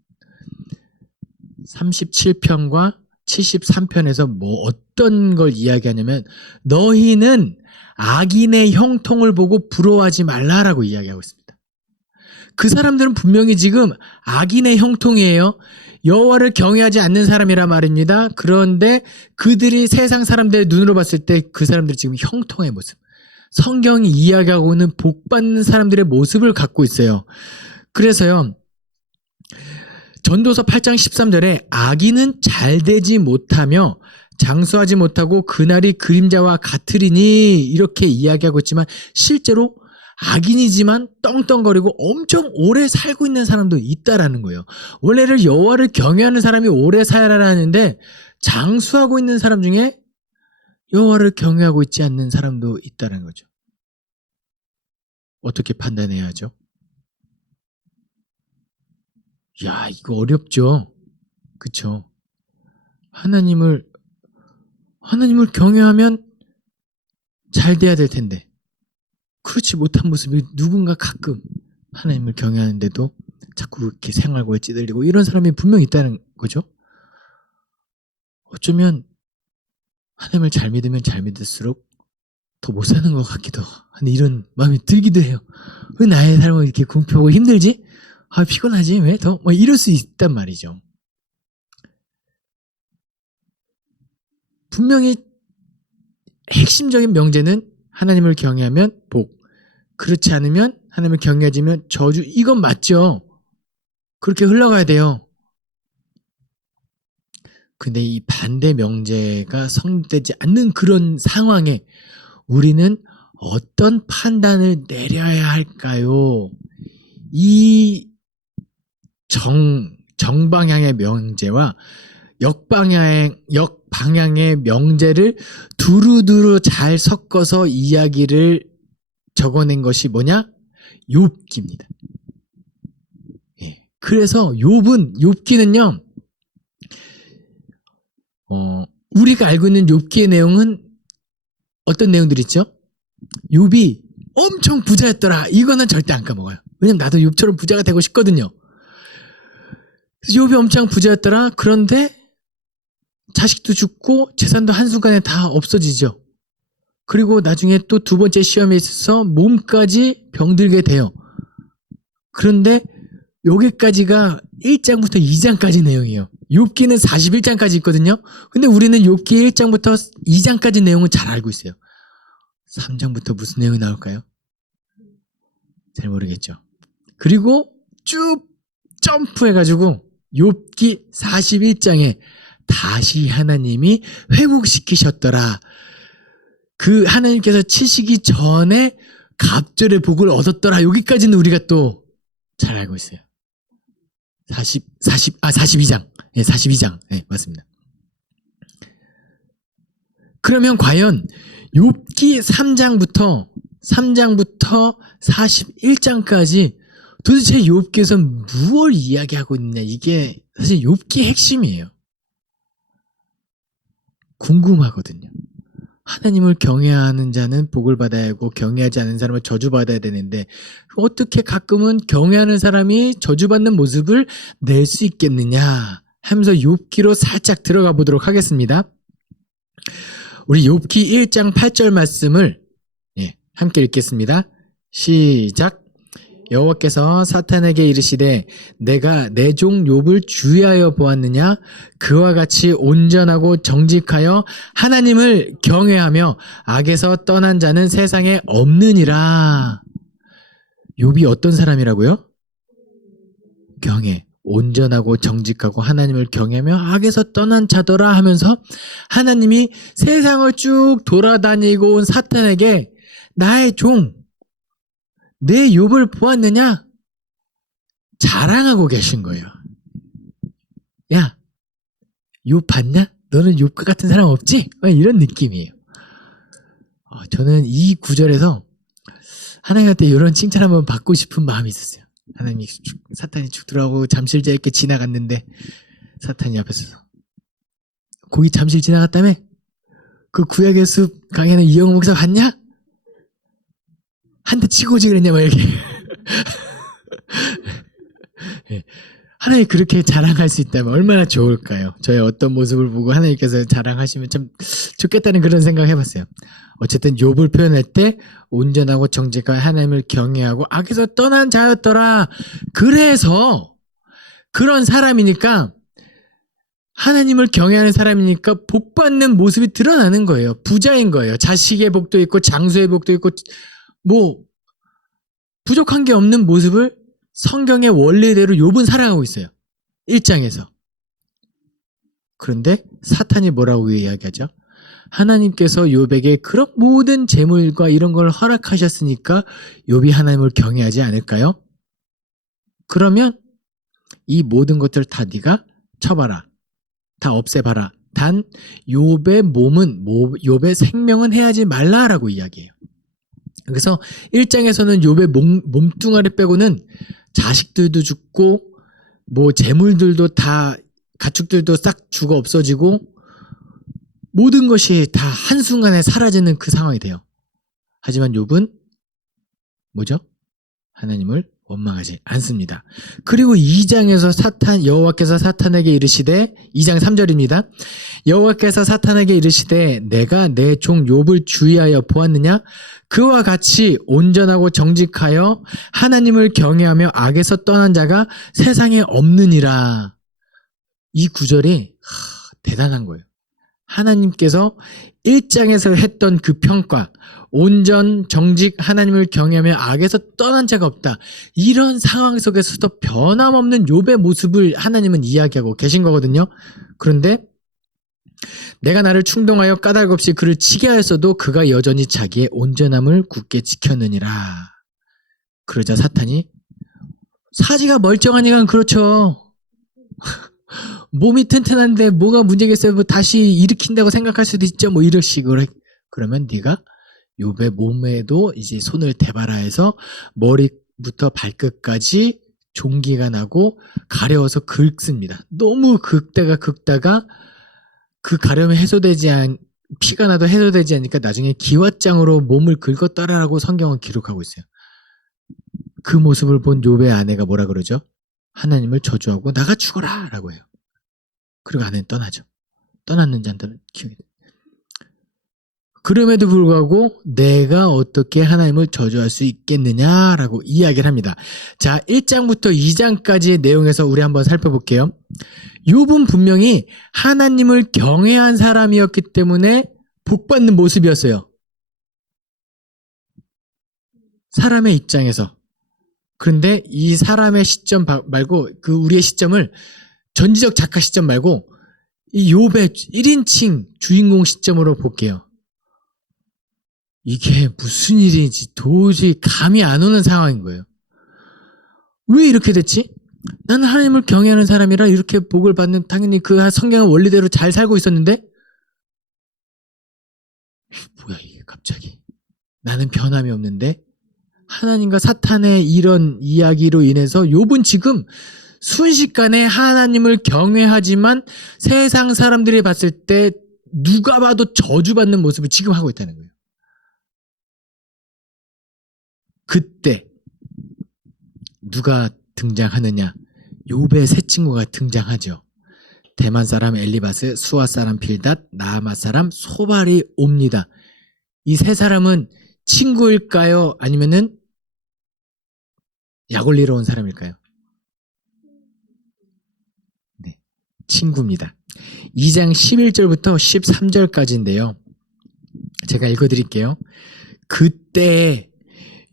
37편과 73편에서 뭐 어떤 걸 이야기하냐면 너희는 악인의 형통을 보고 부러워하지 말라라고 이야기하고 있습니다. 그 사람들은 분명히 지금 악인의 형통이에요. 여호와를 경외하지 않는 사람이라 말입니다. 그런데 그들이 세상 사람들의 눈으로 봤을 때 그 사람들이 지금 형통의 모습, 성경이 이야기하고 있는 복받는 사람들의 모습을 갖고 있어요. 그래서요, 전도서 8장 13절에 악인은 잘되지 못하며 장수하지 못하고 그날이 그림자와 같으리니 이렇게 이야기하고 있지만 실제로 악인이지만 떵떵거리고 엄청 오래 살고 있는 사람도 있다라는 거예요. 원래를 여호와를 경외하는 사람이 오래 살아야 하는데 장수하고 있는 사람 중에 여호와를 경외하고 있지 않는 사람도 있다는 거죠. 어떻게 판단해야 하죠? 야, 이거 어렵죠? 그쵸? 하나님을 경외하면 잘 돼야 될 텐데. 그렇지 못한 모습이 누군가 가끔 하나님을 경외하는데도 자꾸 이렇게 생활고에 찌들리고 이런 사람이 분명히 있다는 거죠. 어쩌면 하나님을 잘 믿으면 잘 믿을수록 더 못 사는 것 같기도 하는 이런 마음이 들기도 해요. 왜 나의 삶은 이렇게 공평하고 힘들지? 아, 피곤하지? 왜 더? 뭐 이럴 수 있단 말이죠. 분명히 핵심적인 명제는 하나님을 경외하면 복, 그렇지 않으면 하나님을 경외하지면 저주, 이건 맞죠. 그렇게 흘러가야 돼요. 근데 이 반대 명제가 성립되지 않는 그런 상황에 우리는 어떤 판단을 내려야 할까요? 이 정방향의 명제와 역방향의 명제를 두루두루 잘 섞어서 이야기를 적어낸 것이 뭐냐? 욥기입니다. 예. 그래서 욥기는요, 우리가 알고 있는 욥기의 내용은 어떤 내용들이 있죠? 욥이 엄청 부자였더라. 이거는 절대 안 까먹어요. 왜냐면 나도 욥처럼 부자가 되고 싶거든요. 그래서 욥이 엄청 부자였더라. 그런데 자식도 죽고 재산도 한순간에 다 없어지죠. 그리고 나중에 또 두 번째 시험에 있어서 몸까지 병들게 돼요. 그런데 여기까지가 1장부터 2장까지 내용이에요. 욥기는 41장까지 있거든요. 근데 우리는 욥기 1장부터 2장까지 내용은 잘 알고 있어요. 3장부터 무슨 내용이 나올까요? 잘 모르겠죠. 그리고 쭉 점프해가지고 욥기 41장에 다시 하나님이 회복시키셨더라. 그 하나님께서 치시기 전에 갑절의 복을 얻었더라. 여기까지는 우리가 또 잘 알고 있어요. 42장. 네, 42장. 네, 맞습니다. 그러면 과연 욥기 3장부터 41장까지 도대체 욥기에서 무엇을 이야기하고 있느냐, 이게 사실 욥기의 핵심이에요. 궁금하거든요. 하나님을 경외하는 자는 복을 받아야 하고 경외하지 않는 사람은 저주받아야 되는데 어떻게 가끔은 경외하는 사람이 저주받는 모습을 낼 수 있겠느냐 하면서 욥기로 살짝 들어가 보도록 하겠습니다. 우리 욥기 1장 8절 말씀을 함께 읽겠습니다. 시작. 여호와께서 사탄에게 이르시되 내가 내 종 욥을 주의하여 보았느냐? 그와 같이 온전하고 정직하여 하나님을 경외하며 악에서 떠난 자는 세상에 없느니라. 욥이 어떤 사람이라고요? 경외, 온전하고 정직하고 하나님을 경외하며 악에서 떠난 자더라 하면서 하나님이 세상을 쭉 돌아다니고 온 사탄에게 나의 종, 내 욥을 보았느냐? 자랑하고 계신 거예요. 야, 욥 봤냐? 너는 욥과 같은 사람 없지? 이런 느낌이에요. 저는 이 구절에서 하나님한테 이런 칭찬 한번 받고 싶은 마음이 있었어요. 하나님이 사탄이 죽더라고 잠실제 이렇게 지나갔는데 사탄이 앞에서 거기 잠실 지나갔다며? 그 구약의 숲 강에는 이영호 목사 봤냐? 한 대 치고 오지 그랬냐, 막 이렇게. 하나님 그렇게 자랑할 수 있다면 얼마나 좋을까요? 저의 어떤 모습을 보고 하나님께서 자랑하시면 참 좋겠다는 그런 생각 해봤어요. 어쨌든 욥을 표현할 때 온전하고 정직하고 하나님을 경외하고 악에서 떠난 자였더라. 그래서 그런 사람이니까 하나님을 경외하는 사람이니까 복받는 모습이 드러나는 거예요. 부자인 거예요. 자식의 복도 있고 장수의 복도 있고 뭐 부족한 게 없는 모습을 성경의 원리대로 욥은 살아가고 있어요. 1장에서. 그런데 사탄이 뭐라고 이야기하죠? 하나님께서 욥에게 그런 모든 재물과 이런 걸 허락하셨으니까 욥이 하나님을 경외하지 않을까요? 그러면 이 모든 것들 다 네가 쳐봐라. 다 없애봐라. 단 욥의 몸은, 욥의 생명은 해하지 말라라고 이야기해요. 그래서 1장에서는 욥의 몸뚱아리 빼고는 자식들도 죽고 뭐 재물들도 다 가축들도 싹 죽어 없어지고 모든 것이 다 한순간에 사라지는 그 상황이 돼요. 하지만 욥은 뭐죠? 하나님을 원망하지 않습니다. 그리고 2장에서 여호와께서 사탄에게 이르시되 2장 3절입니다. 여호와께서 사탄에게 이르시되 내가 내 종 욥을 주의하여 보았느냐? 그와 같이 온전하고 정직하여 하나님을 경외하며 악에서 떠난 자가 세상에 없느니라. 이 구절이 대단한 거예요. 하나님께서 1장에서 했던 그 평가, 온전, 정직, 하나님을 경외하며 악에서 떠난 자가 없다. 이런 상황 속에서도 변함없는 욥의 모습을 하나님은 이야기하고 계신 거거든요. 그런데 내가 나를 충동하여 까닭 없이 그를 치게 하였어도 그가 여전히 자기의 온전함을 굳게 지켰느니라. 그러자 사탄이 사지가 멀쩡하니까 그렇죠. 몸이 튼튼한데 뭐가 문제겠어요? 뭐 다시 일으킨다고 생각할 수도 있죠. 뭐 이런 식으로. 그러면 네가 욥의 몸에도 이제 손을 대봐라 해서 머리부터 발끝까지 종기가 나고 가려워서 긁습니다. 너무 긁다가 그 가려움이 피가 나도 해소되지 않으니까 나중에 기왓장으로 몸을 긁었더라라고 성경은 기록하고 있어요. 그 모습을 본 욥의 아내가 뭐라 그러죠? 하나님을 저주하고 나가 죽어라 라고 해요. 그리고 아내는 떠나죠. 떠났는지 안 떠났는지 기억이 나요. 그럼에도 불구하고 내가 어떻게 하나님을 저주할 수 있겠느냐라고 이야기를 합니다. 자, 1장부터 2장까지의 내용에서 우리 한번 살펴볼게요. 욥은 분명히 하나님을 경외한 사람이었기 때문에 복받는 모습이었어요. 사람의 입장에서. 그런데 이 사람의 시점 말고 그 우리의 시점을 전지적 작가 시점 말고 이 욥의 1인칭 주인공 시점으로 볼게요. 이게 무슨 일인지 도저히 감이 안 오는 상황인 거예요. 왜 이렇게 됐지? 나는 하나님을 경외하는 사람이라 이렇게 복을 받는 당연히 그 성경의 원리대로 잘 살고 있었는데 뭐야 이게 갑자기 나는 변함이 없는데 하나님과 사탄의 이런 이야기로 인해서 욥은 지금 순식간에 하나님을 경외하지만 세상 사람들이 봤을 때 누가 봐도 저주받는 모습을 지금 하고 있다는 거예요. 그때 누가 등장하느냐? 욥의 세 친구가 등장하죠. 대만 사람 엘리바스, 수아 사람 빌닷, 나아마 사람 소발이 옵니다. 이 세 사람은 친구일까요? 아니면은 약 올리러 온 사람일까요? 네, 친구입니다. 2장 11절부터 13절까지인데요. 제가 읽어드릴게요. 그때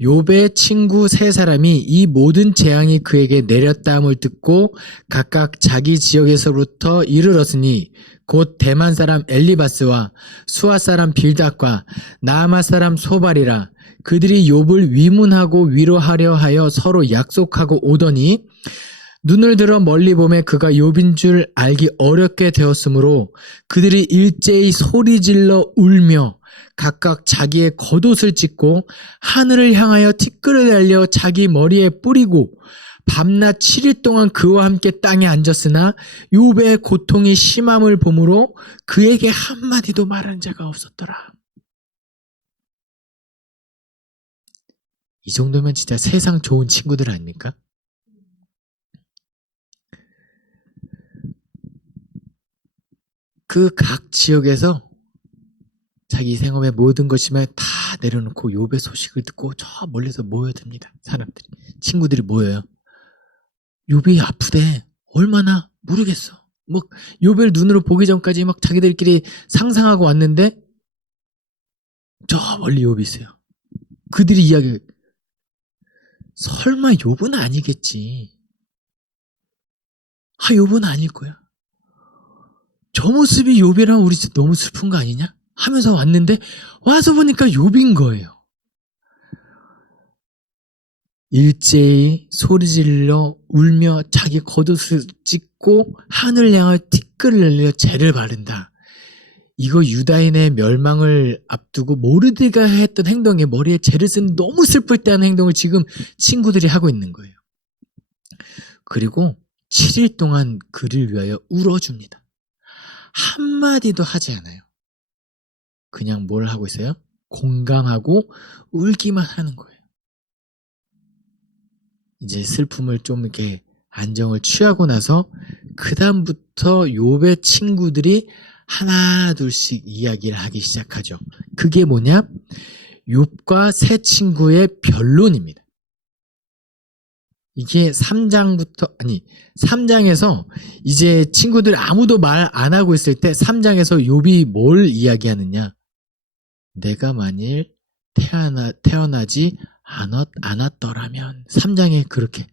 욥의 친구 세 사람이 이 모든 재앙이 그에게 내렸다함을 듣고 각각 자기 지역에서부터 이르렀으니 곧 대만 사람 엘리바스와 수아 사람 빌닷과 나아마 사람 소발이라. 그들이 욥을 위문하고 위로하려 하여 서로 약속하고 오더니 눈을 들어 멀리 보매 그가 욥인 줄 알기 어렵게 되었으므로 그들이 일제히 소리질러 울며 각각 자기의 겉옷을 찢고 하늘을 향하여 티끌을 날려 자기 머리에 뿌리고 밤낮 7일 동안 그와 함께 땅에 앉았으나 욥의 고통이 심함을 보므로 그에게 한마디도 말한 자가 없었더라. 이 정도면 진짜 세상 좋은 친구들 아닙니까? 그 각 지역에서 자기 생업의 모든 것이면 다 내려놓고 욥의 소식을 듣고 저 멀리서 모여듭니다. 사람들이, 친구들이 모여요. 욥이 아프대. 얼마나 모르겠어. 뭐 욥을 눈으로 보기 전까지 막 자기들끼리 상상하고 왔는데 저 멀리 욥이 있어요. 그들이 이야기, 설마 욥은 아니겠지. 욥은 아닐 거야. 저 모습이 욥이랑 우리 너무 슬픈 거 아니냐? 하면서 왔는데 와서 보니까 욥인 거예요. 일제히 소리질러 울며 자기 겉옷을 찢고 하늘 향하여 티끌을 날려 재를 바른다. 이거 유다인의 멸망을 앞두고 모르드가 했던 행동에 머리에 재를 쓴 너무 슬플 때 하는 행동을 지금 친구들이 하고 있는 거예요. 그리고 7일 동안 그를 위하여 울어줍니다. 한마디도 하지 않아요. 그냥 뭘 하고 있어요? 공감하고 울기만 하는 거예요. 이제 슬픔을 좀 이렇게 안정을 취하고 나서 그 다음부터 욥의 친구들이 하나 둘씩 이야기를 하기 시작하죠. 그게 뭐냐? 욥과 세 친구의 변론입니다. 이게 3장에서 이제 친구들 아무도 말 안 하고 있을 때 3장에서 욥이 뭘 이야기하느냐? 내가 만일 태어나지 않았더라면 3장에 그렇게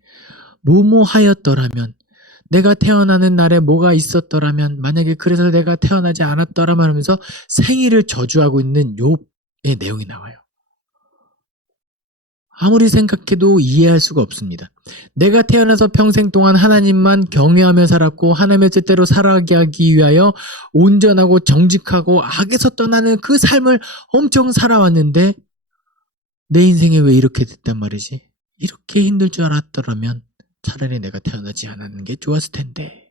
뭐뭐하였더라면 내가 태어나는 날에 뭐가 있었더라면 만약에 그래서 내가 태어나지 않았더라면 하면서 생일을 저주하고 있는 욥의 내용이 나와요. 아무리 생각해도 이해할 수가 없습니다. 내가 태어나서 평생 동안 하나님만 경외하며 살았고 하나님의 뜻대로 살아가기 위하여 온전하고 정직하고 악에서 떠나는 그 삶을 엄청 살아왔는데 내 인생에 왜 이렇게 됐단 말이지? 이렇게 힘들 줄 알았더라면 차라리 내가 태어나지 않았는 게 좋았을 텐데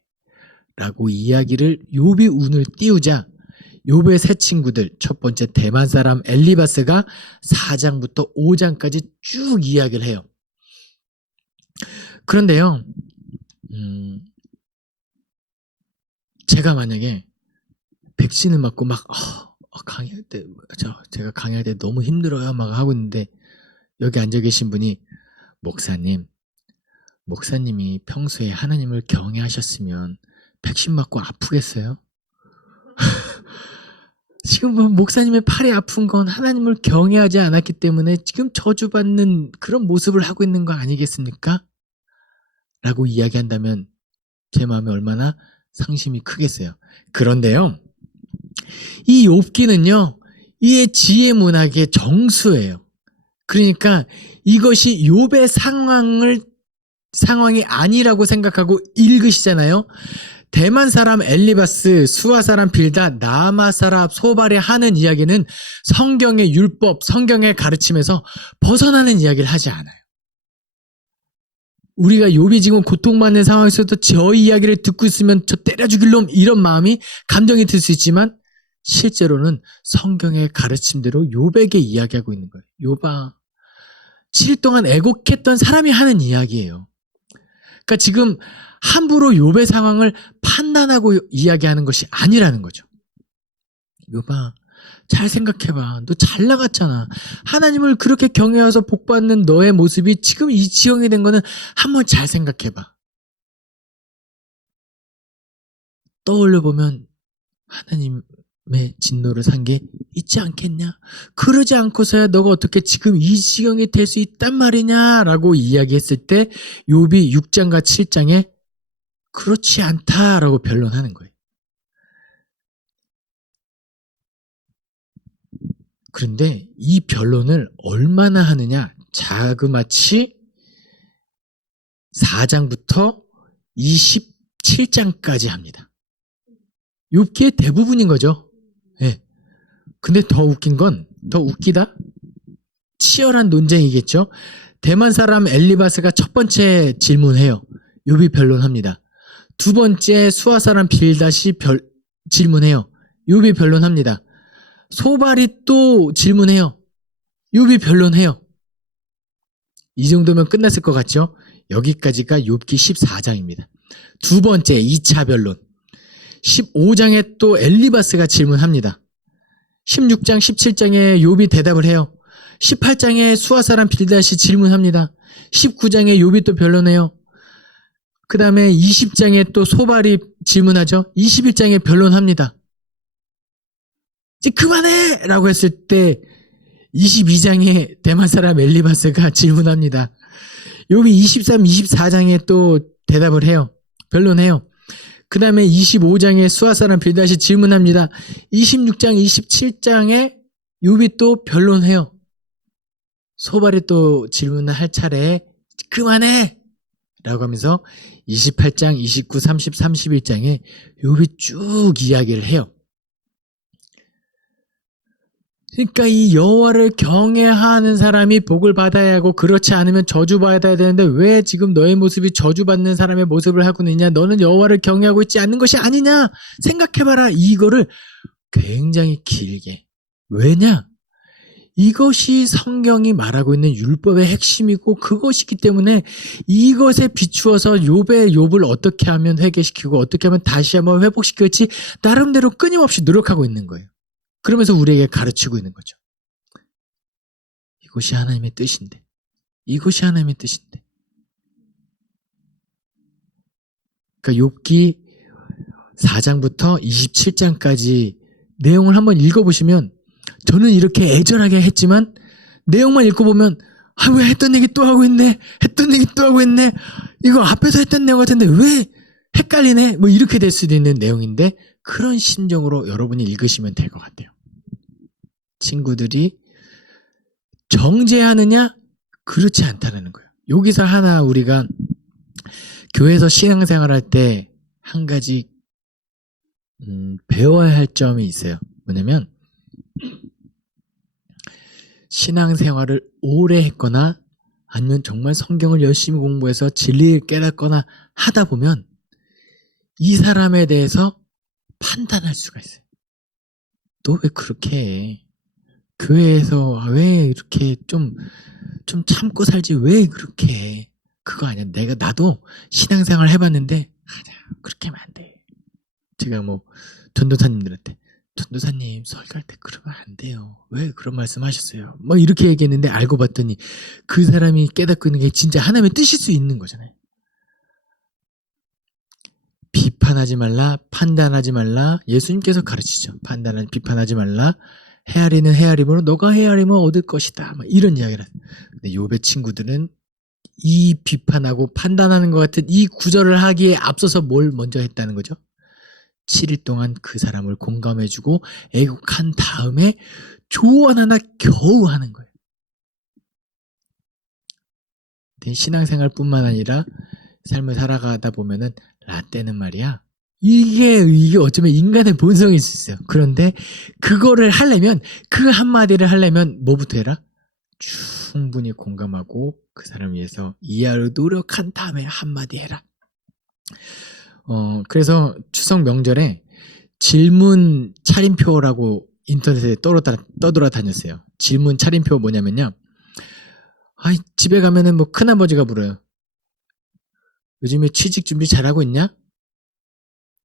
라고 이야기를 욥이 운을 띄우자 욥의 세 친구들, 첫 번째 대만 사람 엘리바스가 4장부터 5장까지 쭉 이야기를 해요. 그런데요, 제가 만약에 백신을 맞고 막 강의할 때 제가 강의할 때 너무 힘들어요 막 하고 있는데 여기 앉아 계신 분이 목사님이 평소에 하나님을 경외하셨으면 백신 맞고 아프겠어요? 지금 목사님의 팔이 아픈 건 하나님을 경외하지 않았기 때문에 지금 저주받는 그런 모습을 하고 있는 거 아니겠습니까? 라고 이야기한다면 제 마음에 얼마나 상심이 크겠어요. 그런데요, 이 욥기는요, 이 지혜 문학의 정수예요. 그러니까 이것이 욥의 상황이 아니라고 생각하고 읽으시잖아요. 대만 사람 엘리바스, 수아 사람 빌닷, 나아마 사람 소발이 하는 이야기는 성경의 율법, 성경의 가르침에서 벗어나는 이야기를 하지 않아요. 우리가 욥이 지금 고통받는 상황에서도 저 이야기를 듣고 있으면 저 때려 죽일 놈 이런 마음이 감정이 들 수 있지만 실제로는 성경의 가르침대로 욥에게 이야기하고 있는 거예요. 욥아, 7일 동안 애곡했던 사람이 하는 이야기예요. 그러니까 지금 함부로 욥의 상황을 판단하고 이야기하는 것이 아니라는 거죠. 욥아, 잘 생각해봐. 너 잘 나갔잖아. 하나님을 그렇게 경외해서 복받는 너의 모습이 지금 이 지경이 된 거는 한번 잘 생각해봐. 떠올려보면 하나님의 진노를 산 게 있지 않겠냐? 그러지 않고서야 너가 어떻게 지금 이 지경이 될 수 있단 말이냐? 라고 이야기했을 때 욥이 6장과 7장에 그렇지 않다라고 변론하는 거예요. 그런데 이 변론을 얼마나 하느냐? 자그마치 4장부터 27장까지 합니다. 욥기의 대부분인 거죠. 네. 근데 더 웃기다? 치열한 논쟁이겠죠. 대만 사람 엘리바스가 첫 번째 질문해요. 욥이 변론합니다. 두 번째 수아 사람 빌닷이 질문해요. 욥이 변론합니다. 소발이 또 질문해요. 욥이 변론해요. 이 정도면 끝났을 것 같죠? 여기까지가 욥기 14장입니다. 두 번째 2차 변론. 15장에 또 엘리바스가 질문합니다. 16장, 17장에 욥이 대답을 해요. 18장에 수아 사람 빌닷이 질문합니다. 19장에 욥이 또 변론해요. 그 다음에 20장에 또 소발이 질문하죠. 21장에 변론합니다. 이제 그만해! 라고 했을 때 22장에 대만 사람 엘리바스가 질문합니다. 욥이 23, 24장에 또 대답을 해요. 변론해요. 그 다음에 25장에 수아 사람 빌닷이 질문합니다. 26장, 27장에 욥이 또 변론해요. 소발이 또 질문을 할 차례에 그만해! 라고 하면서 28장, 29, 30, 31장에 욥이 쭉 이야기를 해요. 그러니까 이 여호와를 경외하는 사람이 복을 받아야 하고 그렇지 않으면 저주받아야 되는데 왜 지금 너의 모습이 저주받는 사람의 모습을 하고 있느냐? 너는 여호와를 경외하고 있지 않는 것이 아니냐? 생각해봐라. 이거를 굉장히 길게. 왜냐? 이것이 성경이 말하고 있는 율법의 핵심이고 그것이기 때문에 이것에 비추어서 욥을 어떻게 하면 회개시키고 어떻게 하면 다시 한번 회복시킬지 나름대로 끊임없이 노력하고 있는 거예요. 그러면서 우리에게 가르치고 있는 거죠. 이것이 하나님의 뜻인데. 이것이 하나님의 뜻인데. 그러니까 욥기 4장부터 27장까지 내용을 한번 읽어보시면 저는 이렇게 애절하게 했지만 내용만 읽어보면 왜 했던 얘기 또 하고 있네. 했던 얘기 또 하고 있네. 이거 앞에서 했던 내용 같은데 왜 헷갈리네. 뭐 이렇게 될 수도 있는 내용인데 그런 심정으로 여러분이 읽으시면 될 것 같아요. 친구들이 정죄하느냐? 그렇지 않다는 거예요. 여기서 하나 우리가 교회에서 신앙생활할 때 한 가지 배워야 할 점이 있어요. 뭐냐면 신앙생활을 오래 했거나 아니면 정말 성경을 열심히 공부해서 진리를 깨닫거나 하다 보면 이 사람에 대해서 판단할 수가 있어요. 너 왜 그렇게 해? 교회에서 왜 이렇게 좀 참고 살지 왜 그렇게 해? 그거 아니야. 나도 신앙생활 해봤는데 그렇게 하면 안 돼. 제가 뭐 전도사님들한테 전도사님 설교할 때 그러면 안 돼요. 왜 그런 말씀 하셨어요? 뭐 이렇게 얘기했는데 알고 봤더니 그 사람이 깨닫고 있는 게 진짜 하나님의 뜻일 수 있는 거잖아요. 비판하지 말라, 판단하지 말라. 예수님께서 가르치죠. 비판하지 말라. 헤아리는 헤아림으로 너가 헤아림을 얻을 것이다. 막 이런 이야기를 하죠. 근데 욥의 친구들은 이 비판하고 판단하는 것 같은 이 구절을 하기에 앞서서 뭘 먼저 했다는 거죠? 7일 동안 그 사람을 공감해주고 애국한 다음에 조언 하나 겨우 하는 거예요. 신앙생활뿐만 아니라 삶을 살아가다 보면은 라떼는 말이야. 이게 어쩌면 인간의 본성일 수 있어요. 그런데 그거를 하려면 그 한마디를 하려면 뭐부터 해라? 충분히 공감하고 그 사람을 위해서 이해하려 노력한 다음에 한마디 해라. 그래서 추석 명절에 질문 차림표라고 인터넷에 떠돌아다녔어요. 질문 차림표 뭐냐면요. 집에 가면은 뭐 큰아버지가 물어요. 요즘에 취직 준비 잘하고 있냐?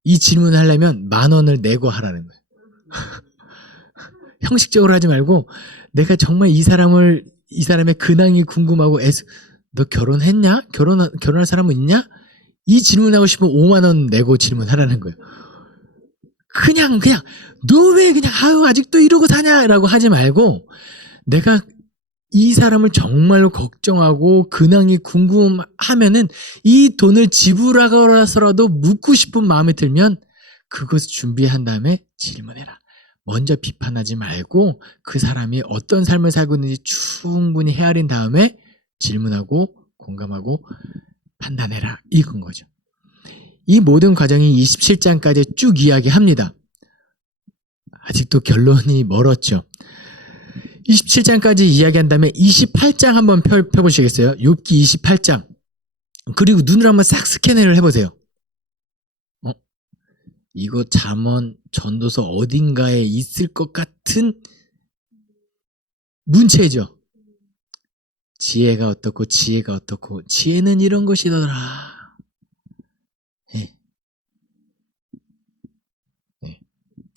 이 질문을 하려면 10,000원을 내고 하라는 거예요. 형식적으로 하지 말고 내가 정말 이 사람의 근황이 궁금하고 너 결혼했냐? 결혼할 사람은 있냐? 이 질문하고 싶으면 50,000원 내고 질문하라는 거예요. 그냥 너 왜 그냥 아직도 이러고 사냐라고 하지 말고 내가 이 사람을 정말로 걱정하고 근황이 궁금하면은 이 돈을 지불하거라서라도 묻고 싶은 마음이 들면 그것을 준비한 다음에 질문해라. 먼저 비판하지 말고 그 사람이 어떤 삶을 살고 있는지 충분히 헤아린 다음에 질문하고 공감하고 판단해라. 이건 거죠. 이 모든 과정이 27장까지 쭉 이야기합니다. 아직도 결론이 멀었죠. 27장까지 이야기한 다음에 28장 한번 펴보시겠어요? 욥기 28장. 그리고 눈을 한번 싹 스캔을 해보세요. 이거 잠언 전도서 어딘가에 있을 것 같은 문체죠. 지혜가 어떻고 지혜는 이런 것이더라.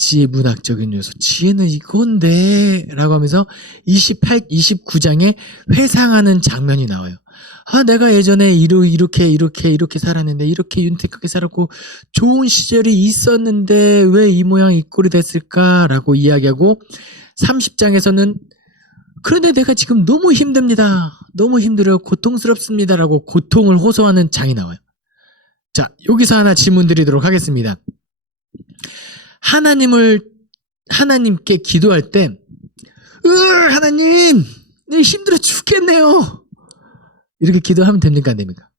지혜 문학적인 요소, 지혜는 이건데 라고 하면서 29장에 회상하는 장면이 나와요. 내가 예전에 이렇게 살았는데 이렇게 윤택하게 살았고 좋은 시절이 있었는데 왜 이 모양 이 꼴이 됐을까라고 이야기하고 30장에서는 그런데 내가 지금 너무 힘듭니다. 너무 힘들어요. 고통스럽습니다라고 고통을 호소하는 장이 나와요. 자, 여기서 하나 질문 드리도록 하겠습니다. 하나님께 기도할 때, 하나님, 내 힘들어 죽겠네요. 이렇게 기도하면 됩니까? 안 됩니까?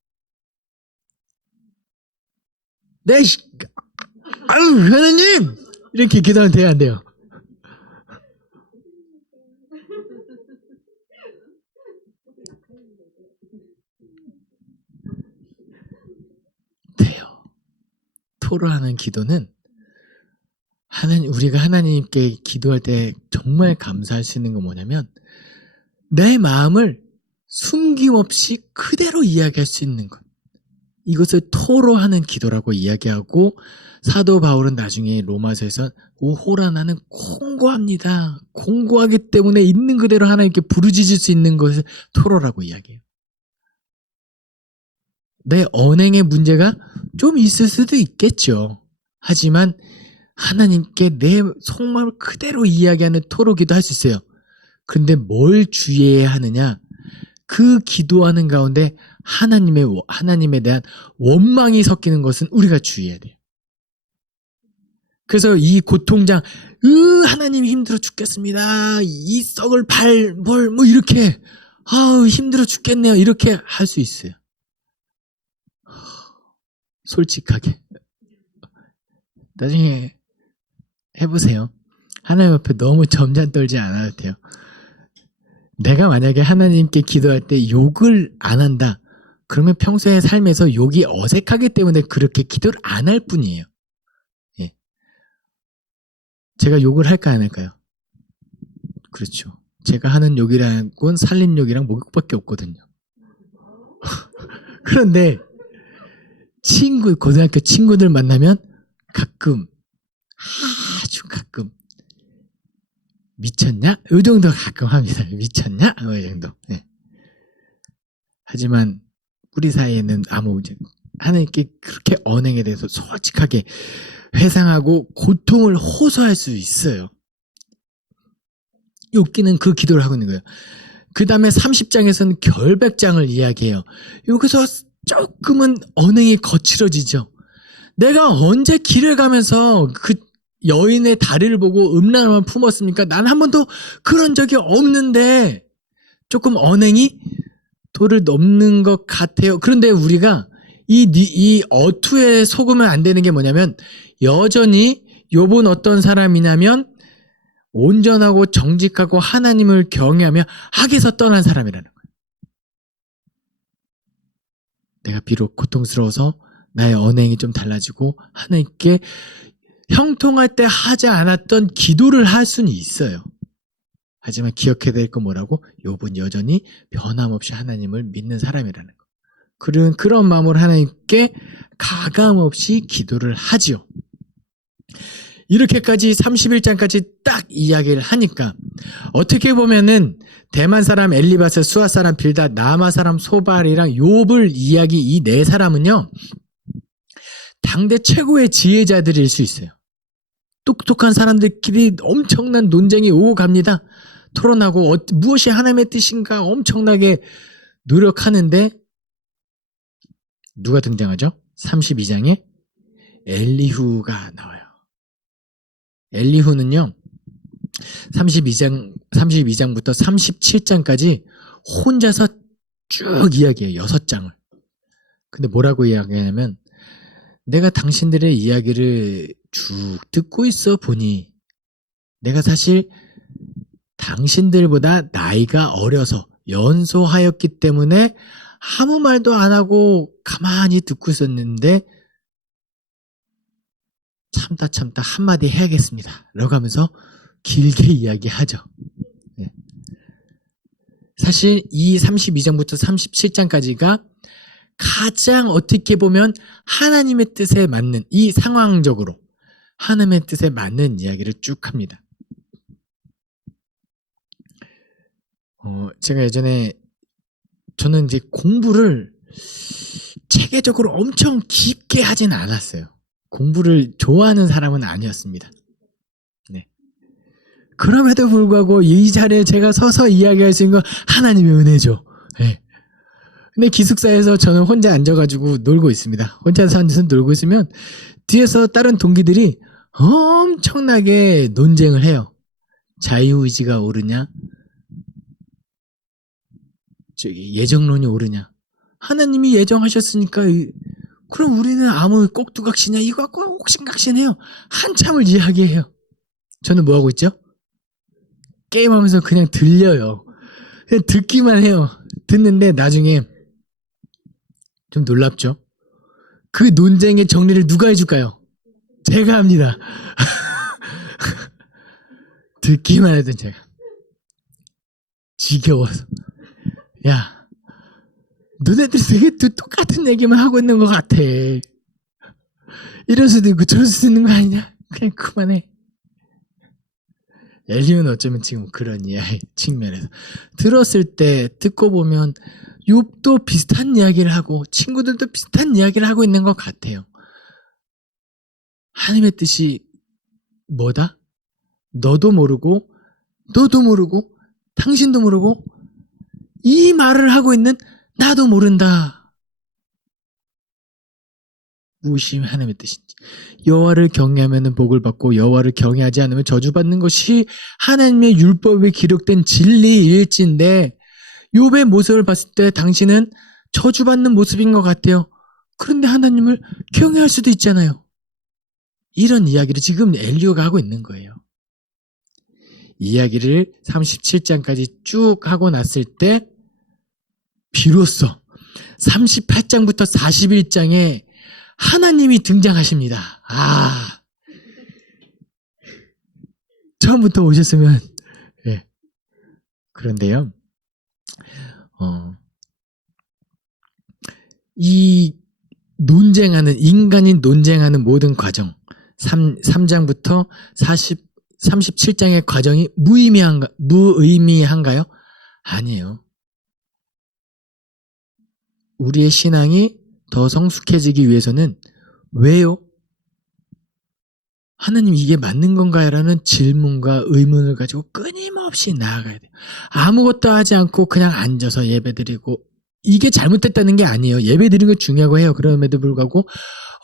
하나님! 이렇게 기도하면 돼요? 안 돼요? 돼요. 토로하는 기도는 우리가 하나님께 기도할 때 정말 감사할 수 있는 건 뭐냐면 내 마음을 숨김없이 그대로 이야기할 수 있는 것. 이것을 토로하는 기도라고 이야기하고 사도 바울은 나중에 로마서에서 오호라 나는 공고합니다. 공고하기 때문에 있는 그대로 하나님께 부르짖을 수 있는 것을 토로라고 이야기해요. 내 언행의 문제가 좀 있을 수도 있겠죠. 하지만 하나님께 내 속마음을 그대로 이야기하는 토로기도 할 수 있어요. 그런데 뭘 주의해야 하느냐? 그 기도하는 가운데 하나님에 대한 원망이 섞이는 것은 우리가 주의해야 돼요. 그래서 이 고통장, 하나님 힘들어 죽겠습니다. 이 썩을 뭐 이렇게, 힘들어 죽겠네요. 이렇게 할 수 있어요. 솔직하게. 나중에 해보세요. 하나님 앞에 너무 점잖 떨지 않아도 돼요. 내가 만약에 하나님께 기도할 때 욕을 안 한다. 그러면 평소의 삶에서 욕이 어색하기 때문에 그렇게 기도를 안 할 뿐이에요. 예. 제가 욕을 할까 안 할까요? 그렇죠. 제가 하는 욕이란 건 살린 욕이랑 목욕밖에 없거든요. 그런데 고등학교 친구들 만나면 가끔, 아주 가끔 미쳤냐? 이 정도 가끔 합니다. 미쳤냐? 이 정도. 네. 하지만 우리 사이에는 하나님께 그렇게 언행에 대해서 솔직하게 회상하고 고통을 호소할 수 있어요. 욥기는 그 기도를 하고 있는 거예요. 그 다음에 30장에서는 결백장을 이야기해요. 여기서 조금은 언행이 거칠어지죠. 내가 언제 길을 가면서 그 여인의 다리를 보고 음란함을 품었습니까? 난 한 번도 그런 적이 없는데 조금 언행이 도를 넘는 것 같아요. 그런데 우리가 이 어투에 속으면 안 되는 게 뭐냐면 여전히 욥은 어떤 사람이냐면 온전하고 정직하고 하나님을 경외하며 악에서 떠난 사람이라는 거예요. 내가 비록 고통스러워서 나의 언행이 좀 달라지고 하나님께 형통할 때 하지 않았던 기도를 할 수는 있어요. 하지만 기억해야 될 건 뭐라고? 욥은 여전히 변함없이 하나님을 믿는 사람이라는 거. 그런 마음으로 하나님께 가감없이 기도를 하지요. 이렇게까지 31장까지 딱 이야기를 하니까 어떻게 보면은 대만 사람 엘리바스, 수아 사람 빌닷, 나마 사람 소발이랑 욥을 이야기 이 네 사람은요. 당대 최고의 지혜자들일 수 있어요. 똑똑한 사람들끼리 엄청난 논쟁이 오고 갑니다. 토론하고 무엇이 하나님의 뜻인가 엄청나게 노력하는데 누가 등장하죠? 32장에 엘리후가 나와요. 엘리후는요. 32장부터 37장까지 혼자서 쭉 이야기해요. 6장을. 근데 뭐라고 이야기하냐면 내가 당신들의 이야기를 쭉 듣고 있어 보니 내가 사실 당신들보다 나이가 어려서 연소하였기 때문에 아무 말도 안 하고 가만히 듣고 있었는데 참다 한마디 해야겠습니다. 라고 하면서 길게 이야기하죠. 네. 사실 이 32장부터 37장까지가 가장 어떻게 보면 하나님의 뜻에 맞는 이 상황적으로 하나님의 뜻에 맞는 이야기를 쭉 합니다. 제가 예전에 저는 이제 공부를 체계적으로 엄청 깊게 하진 않았어요. 공부를 좋아하는 사람은 아니었습니다. 네. 그럼에도 불구하고 이 자리에 제가 서서 이야기할 수 있는 건 하나님의 은혜죠. 네. 근데 기숙사에서 저는 혼자 앉아가지고 놀고 있습니다. 혼자서 앉아서 놀고 있으면 뒤에서 다른 동기들이 엄청나게 논쟁을 해요. 자유의지가 옳으냐? 예정론이 옳으냐? 하나님이 예정하셨으니까 그럼 우리는 아무 꼭두각시냐? 이거 갖고 옥신각신해요. 한참을 이야기해요. 저는 뭐하고 있죠? 게임하면서 그냥 들려요. 그냥 듣기만 해요. 듣는데 나중에 좀 놀랍죠? 그 논쟁의 정리를 누가 해줄까요? 제가 합니다. 듣기만 해도 제가 지겨워서 야 너네들이 되게 똑같은 얘기만 하고 있는 것 같아. 이럴 수도 있고 저럴 수도 있는 거 아니냐? 그냥 그만해. 엘리야는 어쩌면 지금 그런 이야기 측면에서 들었을 때 듣고 보면 욥도 비슷한 이야기를 하고 친구들도 비슷한 이야기를 하고 있는 것 같아요. 하나님의 뜻이 뭐다? 너도 모르고 너도 모르고 당신도 모르고 이 말을 하고 있는 나도 모른다. 무엇이 하나님의 뜻인지. 여호와를 경외하면 복을 받고 여호와를 경외하지 않으면 저주받는 것이 하나님의 율법에 기록된 진리일진데 욥의 모습을 봤을 때 당신은 저주받는 모습인 것 같아요. 그런데 하나님을 경외할 수도 있잖아요. 이런 이야기를 지금 엘리야가 하고 있는 거예요. 이야기를 37장까지 쭉 하고 났을 때 비로소 38장부터 41장에 하나님이 등장하십니다. 처음부터 오셨으면 네. 그런데요. 이 논쟁하는 인간이 논쟁하는 모든 과정 3장부터 37장의 과정이 무의미한가요? 아니에요. 우리의 신앙이 더 성숙해지기 위해서는 왜요? 하나님 이게 맞는 건가요? 라는 질문과 의문을 가지고 끊임없이 나아가야 돼요. 아무것도 하지 않고 그냥 앉아서 예배드리고 이게 잘못됐다는 게 아니에요. 예배드리는 거 중요하고 해요. 그럼에도 불구하고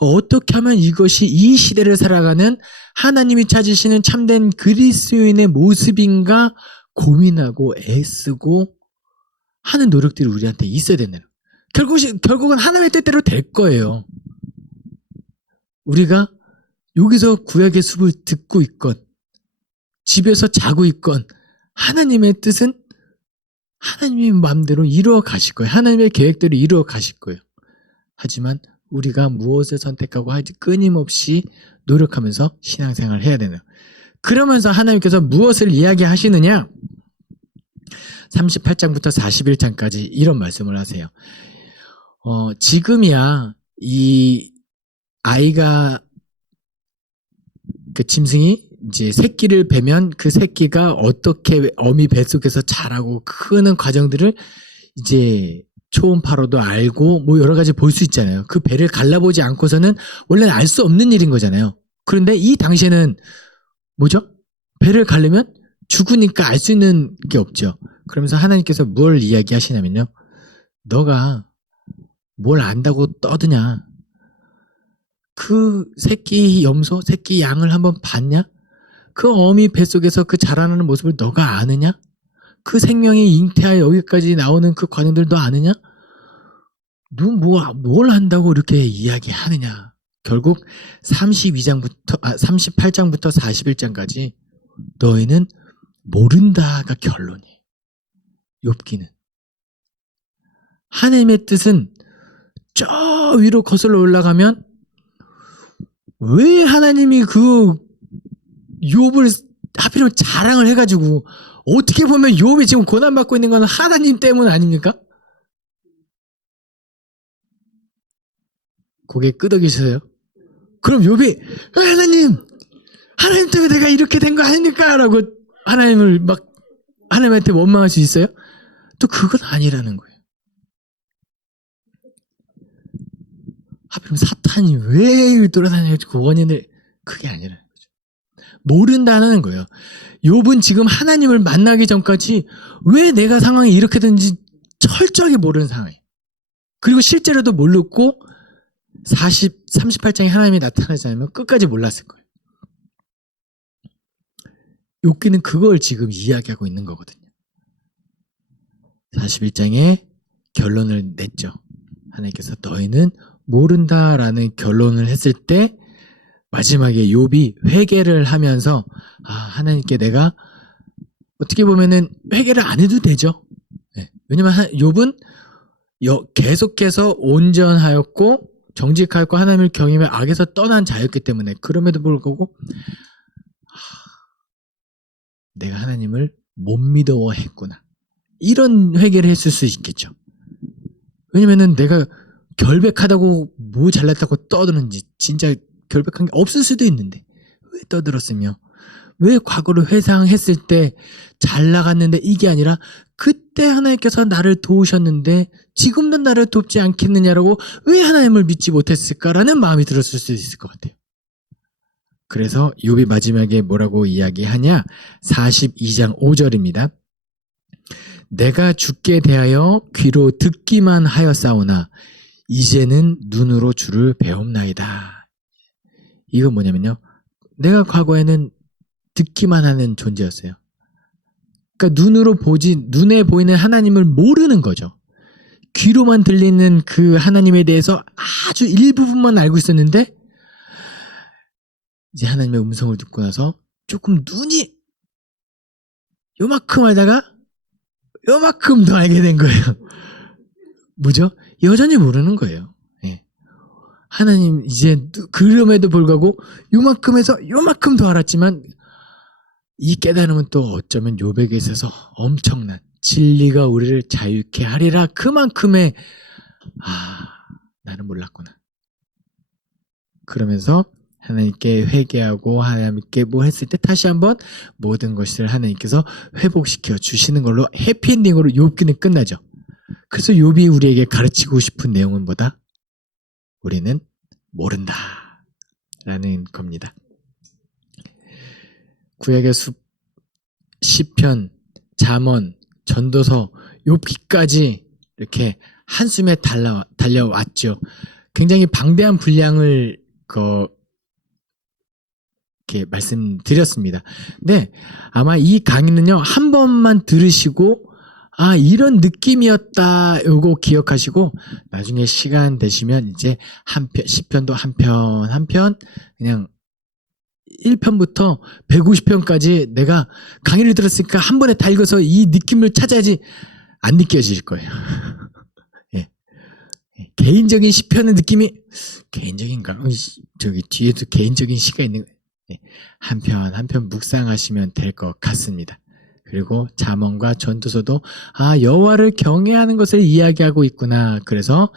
어떻게 하면 이것이 이 시대를 살아가는 하나님이 찾으시는 참된 그리스도인의 모습인가 고민하고 애쓰고 하는 노력들이 우리한테 있어야 되는 거예요. 결국은 하나님의 뜻대로 될 거예요. 우리가 여기서 구약의 숲을 듣고 있건 집에서 자고 있건 하나님의 뜻은 하나님의 마음대로 이루어 가실 거예요. 하나님의 계획대로 이루어 가실 거예요. 하지만 우리가 무엇을 선택하고 하지 끊임없이 노력하면서 신앙생활을 해야 되는. 그러면서 하나님께서 무엇을 이야기하시느냐? 38장부터 41장까지 이런 말씀을 하세요. 지금이야 이 아이가 그 짐승이 이제 새끼를 베면 그 새끼가 어떻게 어미 뱃속에서 자라고 크는 과정들을 이제 초음파로도 알고 뭐 여러 가지 볼 수 있잖아요. 그 배를 갈라보지 않고서는 원래는 알 수 없는 일인 거잖아요. 그런데 이 당시에는 뭐죠? 배를 가르면 죽으니까 알 수 있는 게 없죠. 그러면서 하나님께서 뭘 이야기하시냐면요. 너가 뭘 안다고 떠드냐? 그 새끼 염소, 새끼 양을 한번 봤냐? 그 어미 뱃속에서 그 자라나는 모습을 너가 아느냐? 그 생명이 잉태하여 여기까지 나오는 그 과정들 너 아느냐? 너 뭘 한다고 이렇게 이야기하느냐? 결국 38장부터 41장까지 너희는 모른다가 결론이에요. 욥기는. 하나님의 뜻은 저 위로 거슬러 올라가면 왜 하나님이 그 욥을 하필이면 자랑을 해가지고 어떻게 보면 욥이 지금 고난받고 있는 건 하나님 때문 아닙니까? 고개 끄덕이셔요. 그럼 욥이 하나님 때문에 내가 이렇게 된 거 아닙니까? 라고 하나님한테 원망할 수 있어요? 또 그건 아니라는 거예요. 하필이면 사탄이 왜 돌아다녀가지고 그 원인을 그게 아니라는 거죠. 모른다는 거예요. 욥은 지금 하나님을 만나기 전까지 왜 내가 상황이 이렇게 된지 철저하게 모르는 상황이에요. 그리고 실제로도 모르고 38장에 하나님이 나타나지 않으면 끝까지 몰랐을 거예요. 욥기는 그걸 지금 이야기하고 있는 거거든요. 41장에 결론을 냈죠. 하나님께서 너희는 모른다라는 결론을 했을 때 마지막에 욥이 회개를 하면서 하나님께 내가 어떻게 보면은 회개를 안 해도 되죠. 네. 왜냐면 욥은 계속해서 온전하였고 정직하였고 하나님을 경외하며 악에서 떠난 자였기 때문에 그럼에도 불구하고 내가 하나님을 못 믿어했구나. 이런 회개를 했을 수 있겠죠. 왜냐면은 내가 결백하다고 뭐 잘났다고 떠드는지 진짜 결백한 게 없을 수도 있는데 왜 떠들었으며 왜 과거를 회상했을 때 잘 나갔는데 이게 아니라 그때 하나님께서 나를 도우셨는데 지금도 나를 돕지 않겠느냐라고 왜 하나님을 믿지 못했을까라는 마음이 들었을 수 있을 것 같아요. 그래서 욥이 마지막에 뭐라고 이야기하냐? 42장 5절입니다. 내가 주께 대하여 귀로 듣기만 하였사오나 이제는 눈으로 주를 배움나이다. 이건 뭐냐면요. 내가 과거에는 듣기만 하는 존재였어요. 그러니까 눈에 보이는 하나님을 모르는 거죠. 귀로만 들리는 그 하나님에 대해서 아주 일부분만 알고 있었는데 이제 하나님의 음성을 듣고 나서 조금 눈이 요만큼 알다가 요만큼 더 알게 된 거예요. 뭐죠? 여전히 모르는 거예요. 예. 하나님 이제 그럼에도 불구하고 요만큼에서 요만큼 더 알았지만 이 깨달음은 또 어쩌면 욥에게 있어서 엄청난 진리가 우리를 자유케 하리라 그만큼의 나는 몰랐구나. 그러면서 하나님께 회개하고 하나님께 뭐 했을 때 다시 한번 모든 것을 하나님께서 회복시켜 주시는 걸로 해피엔딩으로 욥기는 끝나죠. 그래서 욥이 우리에게 가르치고 싶은 내용은 뭐다? 우리는 모른다 라는 겁니다. 구약의 숲, 시편, 잠언, 전도서, 욥기까지 이렇게 한숨에 달려왔죠. 굉장히 방대한 분량을 이렇게 말씀드렸습니다. 근데 아마 이 강의는요, 한 번만 들으시고 이런 느낌이었다 요거 기억하시고 나중에 시간 되시면 이제 시편도 한 편 그냥 1편부터 150편까지 내가 강의를 들었으니까 한 번에 다 읽어서 이 느낌을 찾아야지 안 느껴질 거예요. 예. 개인적인 시편의 느낌이 개인적인가? 저기 뒤에도 개인적인 시가 있는 거예요. 예. 한 편 묵상하시면 될 것 같습니다. 그리고 잠언과 전도서도 여호와를 경외하는 것을 이야기하고 있구나. 그래서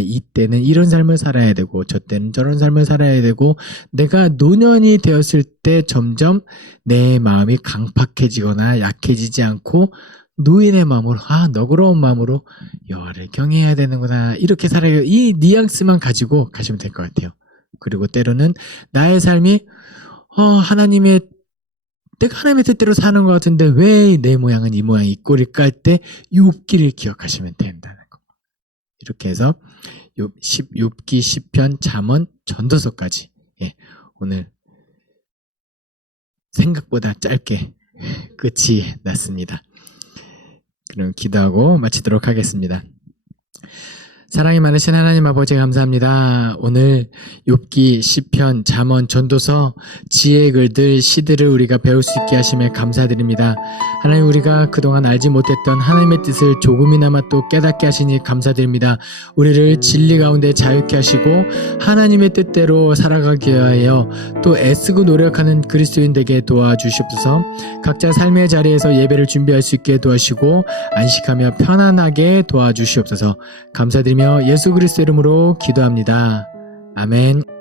이때는 이런 삶을 살아야 되고 저 때는 저런 삶을 살아야 되고 내가 노년이 되었을 때 점점 내 마음이 강팍해지거나 약해지지 않고 노인의 마음으로 너그러운 마음으로 여호와를 경외해야 되는구나. 이렇게 살아야 이 뉘앙스만 가지고 가시면 될 것 같아요. 그리고 때로는 나의 삶이 내가 하나님의 뜻대로 사는 것 같은데 왜 내 모양은 이 모양 이 꼴일까 할 때 욥기를 기억하시면 된다는 거. 이렇게 해서 욥기, 시편, 잠언, 전도서까지 오늘 생각보다 짧게 끝이 났습니다. 그럼 기도하고 마치도록 하겠습니다. 사랑이 많으신 하나님 아버지 감사합니다. 오늘 욥기, 시편, 잠언, 전도서 지혜의 글들, 시들을 우리가 배울 수 있게 하심에 감사드립니다. 하나님 우리가 그동안 알지 못했던 하나님의 뜻을 조금이나마 또 깨닫게 하시니 감사드립니다. 우리를 진리 가운데 자유케 하시고 하나님의 뜻대로 살아가게 하여 또 애쓰고 노력하는 그리스도인 되게 도와주시옵소서. 각자 삶의 자리에서 예배를 준비할 수 있게 도와주시고 안식하며 편안하게 도와주시옵소서. 감사드리며 예수 그리스도 이름으로 기도합니다. 아멘.